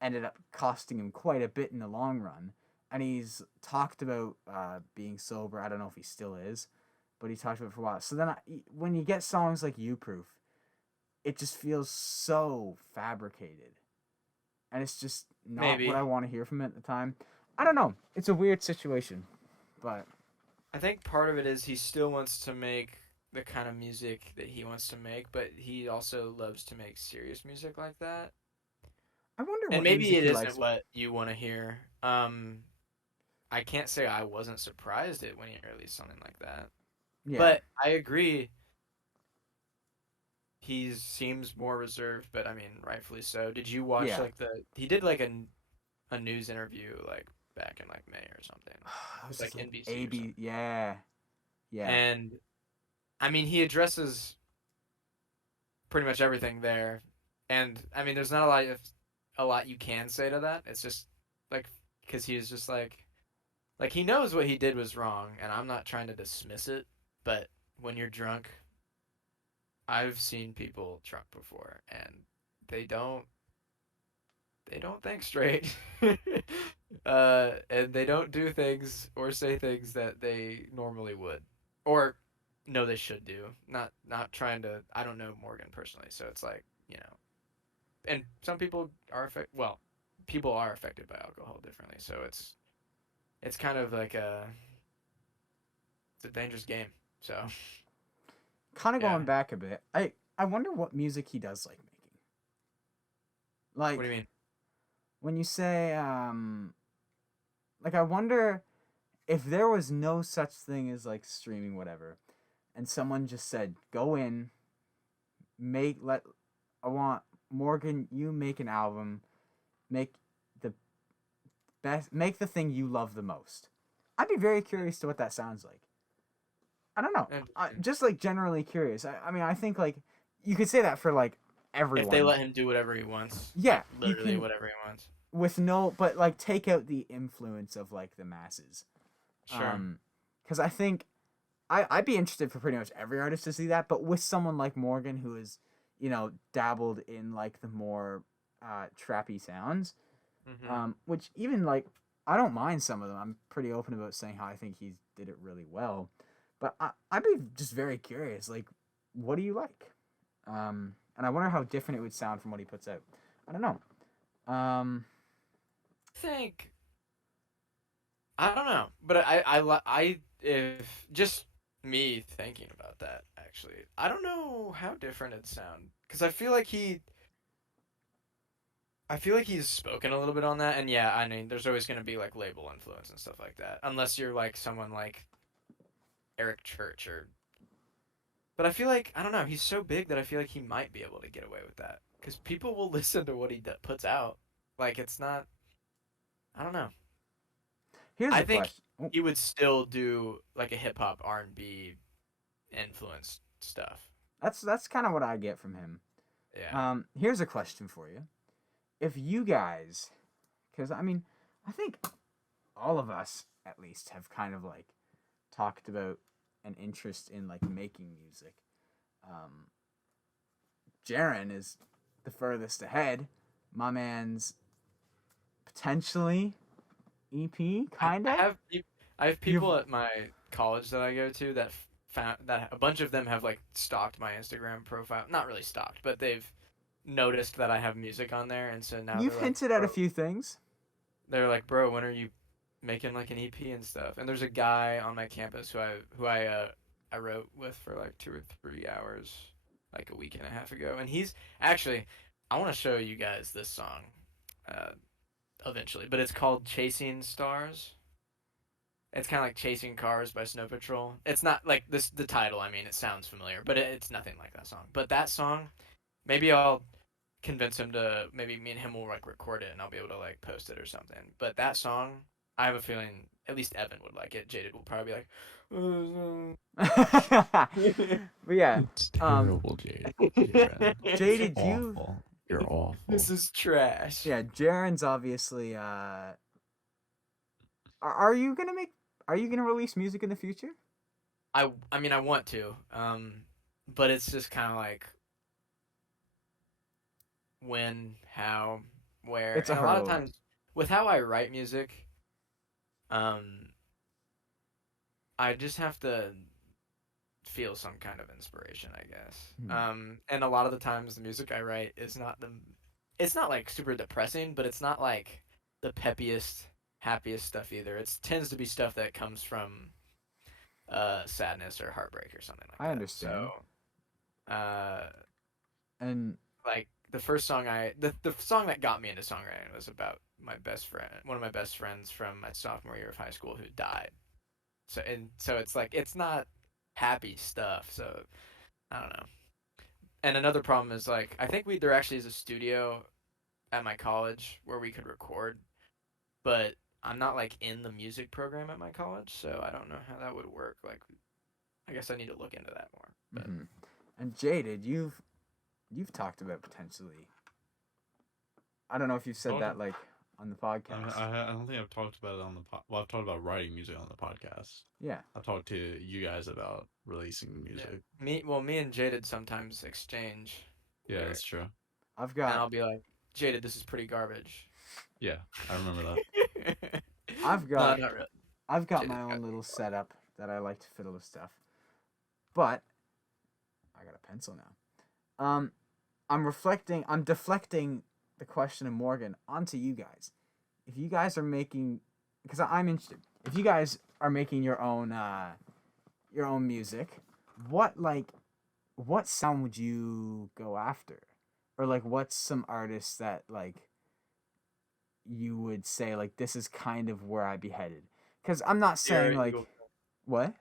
ended up costing him quite a bit in the long run, and he's talked about being sober. I don't know if he still is, but he talked about it for a while. So then, when you get songs like "You Proof," it just feels so fabricated, and it's just not Maybe. what I want to hear from it at the time. I don't know. It's a weird situation, but I think part of it is he still wants to make the kind of music that he wants to make, but he also loves to make serious music like that. I wonder And what maybe music it he isn't likes. what you want to hear. I can't say I wasn't surprised at when he released something like that. Yeah, But I agree. He seems more reserved, but I mean, rightfully so. Did you watch yeah. like he did like a news interview like back in like May or something I was with like just like NBC or something. AB. Yeah, yeah, And I mean, he addresses pretty much everything there. And I mean, there's not a lot you can say to that. It's just like because he's just like he knows what he did was wrong, and I'm not trying to dismiss it. But when you're drunk, I've seen people drunk before, and they don't they don't think straight. And they don't do things or say things that they normally would, or no, they should do. Not trying to. I don't know Morgan personally, so it's like and some people are well, people are affected by alcohol differently, so it's kind of like it's a dangerous game. So kind of yeah, going back a bit. I wonder what music he does like making. what do Like you mean? when you say like I wonder if there was no such thing as like streaming whatever, and someone just said go in, make let I want Morgan, you make an album, make the make the thing you love the most. I'd be very curious to what that sounds like. I don't know. Interesting. Just like generally curious. I mean, I think like you could say that for like If they everyone. let him do whatever he wants, Yeah, like you literally can whatever he wants. with no, but like take out the influence of like the masses. Sure. Because I think I'd be interested for pretty much every artist to see that, but with someone like Morgan who is, dabbled in like the more trappy sounds, Mhm. which even like I don't mind some of them. I'm pretty open about saying how I think he did it really well, but I'd be just very curious. Like, what do you like? And I wonder how different it would sound from what he puts out. I don't know. I think I don't know, but I if just me thinking about that actually, I don't know how different it'd sound because I feel like he's spoken a little bit on that, and yeah, I mean, there's always gonna be like label influence and stuff like that, unless you're like someone like Eric Church or. But I feel like I don't know, he's so big that I feel like he might be able to get away with that because people will listen to what he puts out. Like it's not, I don't know. Here's I a think question. Oh, he would still do like a hip hop R&B influenced stuff. that's kind of what I get from him. Yeah. Here's a question for you. If you guys, because I mean, I think all of us at least have kind of like talked about an interest in like making music. Um, Jaron is the furthest ahead. My man's potentially EP, I kinda. have I have You've people at my college that I go to that found that a bunch of them have like stalked my Instagram profile. Not really stalked, but they've noticed that I have music on there, and so now you've hinted at a few things. they're like, bro, when are you making like an EP and stuff? And there's a guy on my campus I wrote with for like 2 or 3 hours like a week and a half ago, and he's actually I want to show you guys this song uh, eventually, but it's called Chasing Stars. It's kind of like Chasing Cars by Snow Patrol. It's not like this the title. I mean, it sounds familiar, but it's nothing like that song. But that song, maybe I'll convince him to maybe me and him will like record it and I'll be able to like post it or something. But that song, I have a feeling at least Evan would like it. Jayded will probably be But yeah, It's terrible, Jade. Jayded, It's awful. You're awful. This is trash. yeah, Jaron's obviously. Are you gonna make? Are you gonna release music in the future? I mean I want to, but it's just kind of like when, how, where. It's a and a lot of hurdle. times with how I write music, I just have to feel some kind of inspiration, I guess. And a lot of the times the music I write is not it's not like super depressing, but it's not like the peppiest, happiest stuff either. It tends to be stuff that comes from sadness or heartbreak or something like that. I understand. So, And like the first song the song that got me into songwriting was about my best friend, one of my best friends from my sophomore year of high school who died. So it's like it's not happy stuff. So I don't know. And another problem is like I think there actually is a studio at my college where we could record, but I'm not like in the music program at my college, so I don't know how that would work. Like I guess I need to look into that more. But and Jayded, you've talked about potentially. I don't know if you've said that like on the podcast. I don't think I've talked about it on the well, I've talked about writing music on the podcast. Yeah. I've talked to you guys about releasing music. Yeah. Me and Jayded sometimes exchange. Yeah, that's true. I've And got. I'll be like, Jayded, this is pretty garbage. Yeah, I remember that. I've got. No, not really. I've got Jayded my got own little setup that I like to fiddle with stuff. But I got a pencil now. I'm deflecting the question of Morgan onto you guys. If you guys are making, because I'm interested. If you guys are making your own music, what sound would you go after, or like what's some artists that like you would say like this is kind of where I'd be headed? Because I'm not saying Sierra like Eagleson. what.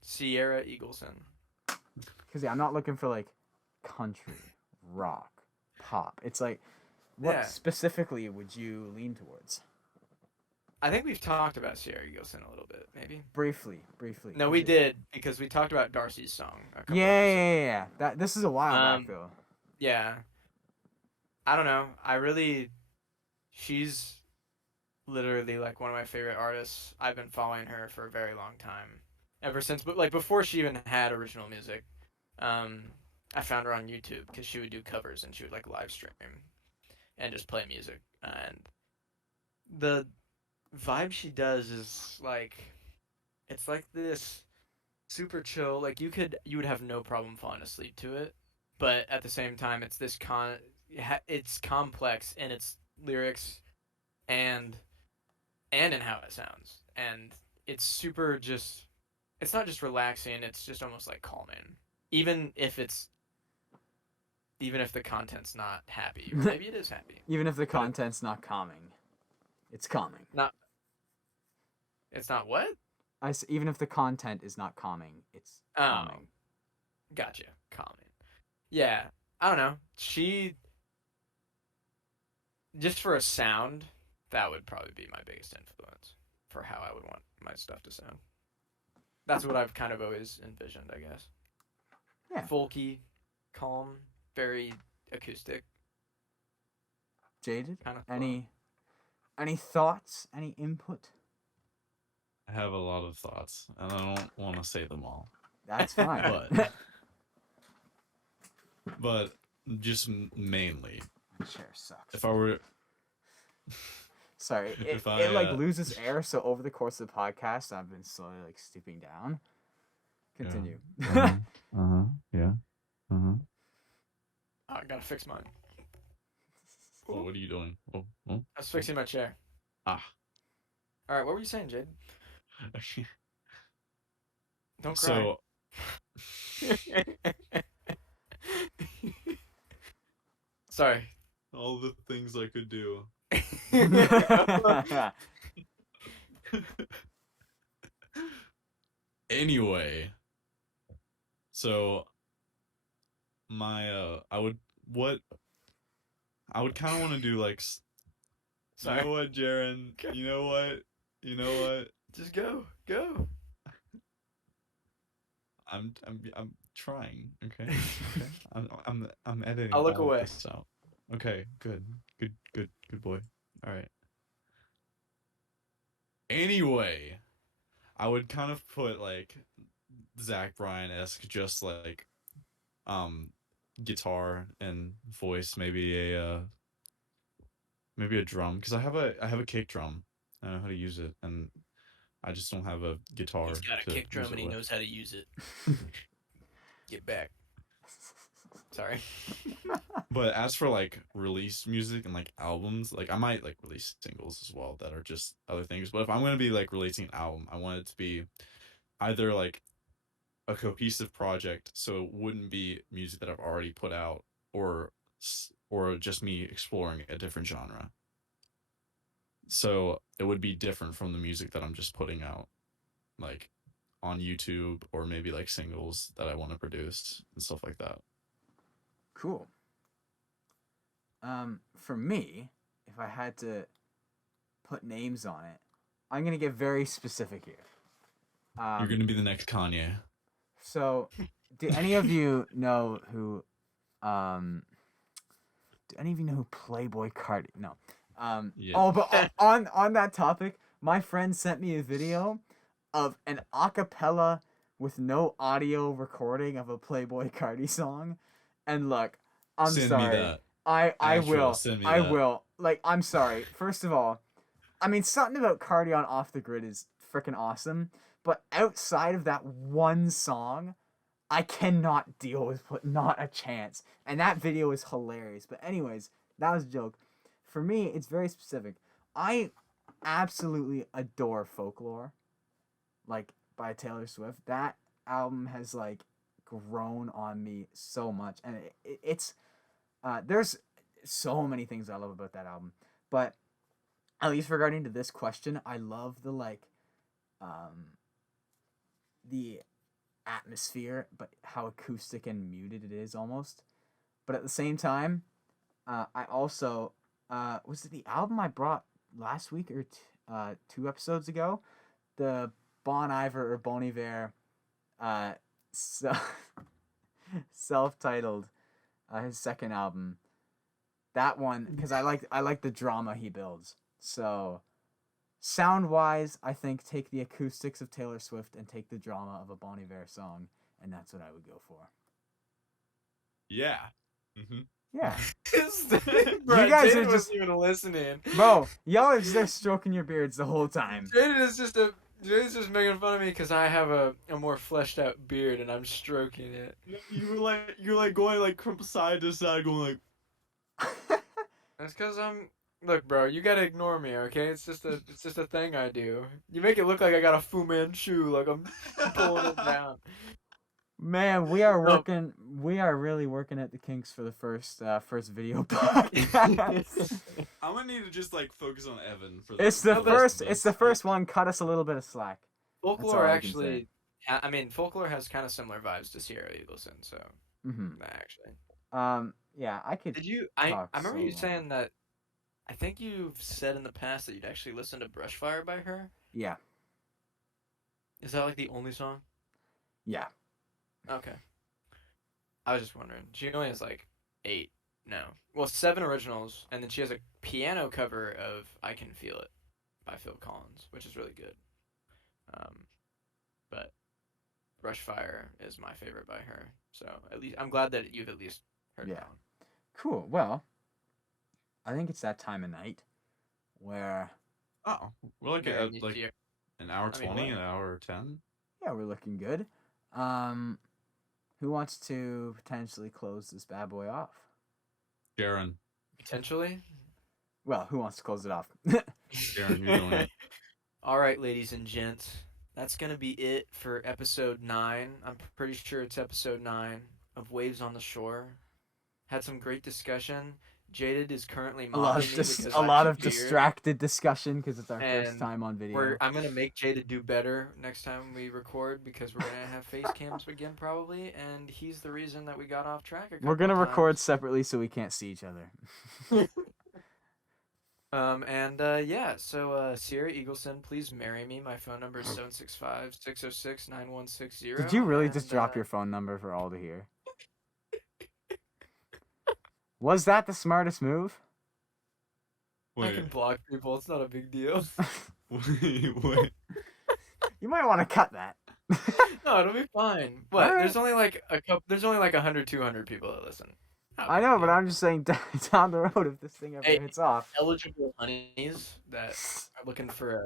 Sierra Eagleson. Because yeah, I'm not looking for like country, rock, pop. It's like, what specifically would you lean towards? I think we've talked about Sierra Eagleson a little bit, maybe. Briefly. No, we did because we talked about Darcy's song. Yeah. This is a while back though. Yeah. I don't know. She's literally like one of my favorite artists. I've been following her for a very long time. Ever since, but like before she even had original music. I found her on YouTube because she would do covers and she would like live stream and just play music. And the vibe she does is like, it's like this super chill. Like you would have no problem falling asleep to it, but at the same time, it's it's complex in its lyrics and in how it sounds. And it's super just. It's not just relaxing, it's just almost like calming. Even if the content's not happy. Or maybe it is happy. Even if the content's not calming. It's calming. It's not what? Even if the content is not calming, it's calming. Gotcha. Calming. Yeah. I don't know. Just for a sound, that would probably be my biggest influence for how I would want my stuff to sound. That's what I've kind of always envisioned, I guess. Yeah. Folky, calm, very acoustic. Jayded? Kind of any thoughts? Any input? I have a lot of thoughts, and I don't want to say them all. That's fine. But just mainly. My chair sucks. If I were. Sorry, it like loses air, so over the course of the podcast, I've been slowly like stooping down. Continue. Yeah. I gotta fix mine. Oh, what are you doing? Oh. I was fixing my chair. Ah. Alright, what were you saying, Jade? Don't cry. So. Sorry. All the things I could do. Anyway, so my what I would kind of want to do like you Sorry. know what, Jaron? You know what? You know what? Just go. Go. I'm trying. Okay. Okay. I'm editing I'll look all of away. this out. Okay. Good. Good boy. All right. Anyway, I would kind of put like Zach Bryan-esque, just like um guitar and voice, maybe a drum, because I have a kick drum. I know how to use it, and I just don't have a He's guitar got a to kick use drum it and he with. knows how to use it. Get back. Sorry. But as for like release music and like albums, like I might like release singles as well that are just other things. But if I'm gonna be like releasing an album, I want it to be either like a cohesive project, so it wouldn't be music that I've already put out, or or just me exploring a different genre. So it would be different from the music that I'm just putting out, like on YouTube, or maybe like singles that I want to produce and stuff like that. Cool. For me, if I had to put names on it, I'm gonna get very specific here. You're gonna be the next Kanye. So, do any of you know who? Do any of you know who Playboy Cardi? No. Yeah. Oh, but on that topic, my friend sent me a video of an acapella with no audio recording of a Playboy Cardi song, and look, I'm Send me sorry. that. I Actual, will. send me I that. will. Like, I'm sorry. First of all, I mean, something about Cardi on Off the Grid is freaking awesome, but outside of that one song, I cannot deal with not a chance. And that video is hilarious. But anyways, that was a joke. For me, it's very specific. I absolutely adore Folklore, like by Taylor Swift. That album has like grown on me so much, and it's there's so many things I love about that album. But at least regarding to this question, I love the like um the atmosphere, but how acoustic and muted it is almost. But at the same time, I also was it the album I brought last week or 2 episodes ago, the Bon Iver or Bon Iver, uh, so, self-titled, his second album. That one because I like the drama he builds. So sound wise, I think take the acoustics of Taylor Swift and take the drama of a Bon Iver song, and that's what I would go for. Yeah. Mm-hmm. Yeah. Bro, You guys Jaden are wasn't just even listening. bro, y'all are just there stroking your beards the whole time. Jaden's just making fun of me because I have a more fleshed out beard and I'm stroking it. You're like going like from side to side, going like. That's because Look, bro, you gotta ignore me, okay? It's just a thing I do. You make it look like I got a Fu Manchu, like I'm pulling it down. Man, we are working. We are really working at the kinks for the first video podcast. I'm gonna need to just like focus on Evan for It's the rest first. of It's this. the first one. Cut us a little bit of slack. all Folklore I can say. actually, I mean, Folklore has kind of similar vibes to Sierra Eagleson, so Mm-hmm. actually. Yeah, I could. Did you? I talk remember so you long. saying that. I think you've said in the past that you'd actually listen to Brushfire by her. Yeah. Is that like the only song? Yeah. Okay. I was just wondering. She only has like 8 no. Well, 7 originals, and then she has a piano cover of "I Can Feel It" by Phil Collins, which is really good. But Brushfire is my favorite by her. So at least I'm glad that you've at least heard Yeah. that one. Cool. Well, I think it's that time of night where Oh, we're like Mary, at like do you- an hour I mean, 20, what? an hour 10. yeah, we're looking good. Who wants to potentially close this bad boy off? Jaron, Potentially. Well, who wants to close it off? Jaron, you're doing it. All right, ladies and gents, that's gonna be it for episode 9. I'm pretty sure it's episode 9 of Waves on the Shore. Had some great discussion. Jayded is currently A lot mocking of me because a I lot have of a beard, distracted discussion because it's our first and time on video. I'm gonna make Jayded do better next time we record because we're gonna have face cams again probably, and he's the reason that we got off track. We're gonna record times. separately so we can't see each other. Yeah, so Sierra Eagleson, please marry me. My phone number is 765-606-9160. Did you really just drop your phone number for all to hear? Was that the smartest move? I can block people. It's not a big deal. Wait. You might want to cut that. No, it'll be fine. What? Alright. There's only like There's only like 100, 200 people that listen. Not a I big know, but deal. I'm just saying down the road if this thing ever Hey, hits off. eligible honeys that are looking for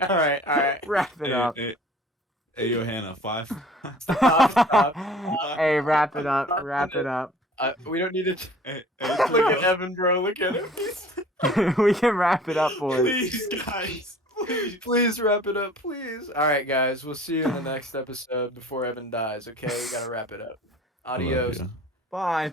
a. All right. Wrap it up. Hey, Johanna, 5. Stop. Hey, wrap it up. Wrap it up. We don't need to. Hey, Look at Evan, bro. Look at him. We can wrap it up, boys. Please, guys. Please wrap it up, please. All right, guys. We'll see you in the next episode before Evan dies. Okay, we gotta wrap it up. I love Adios. you. Bye.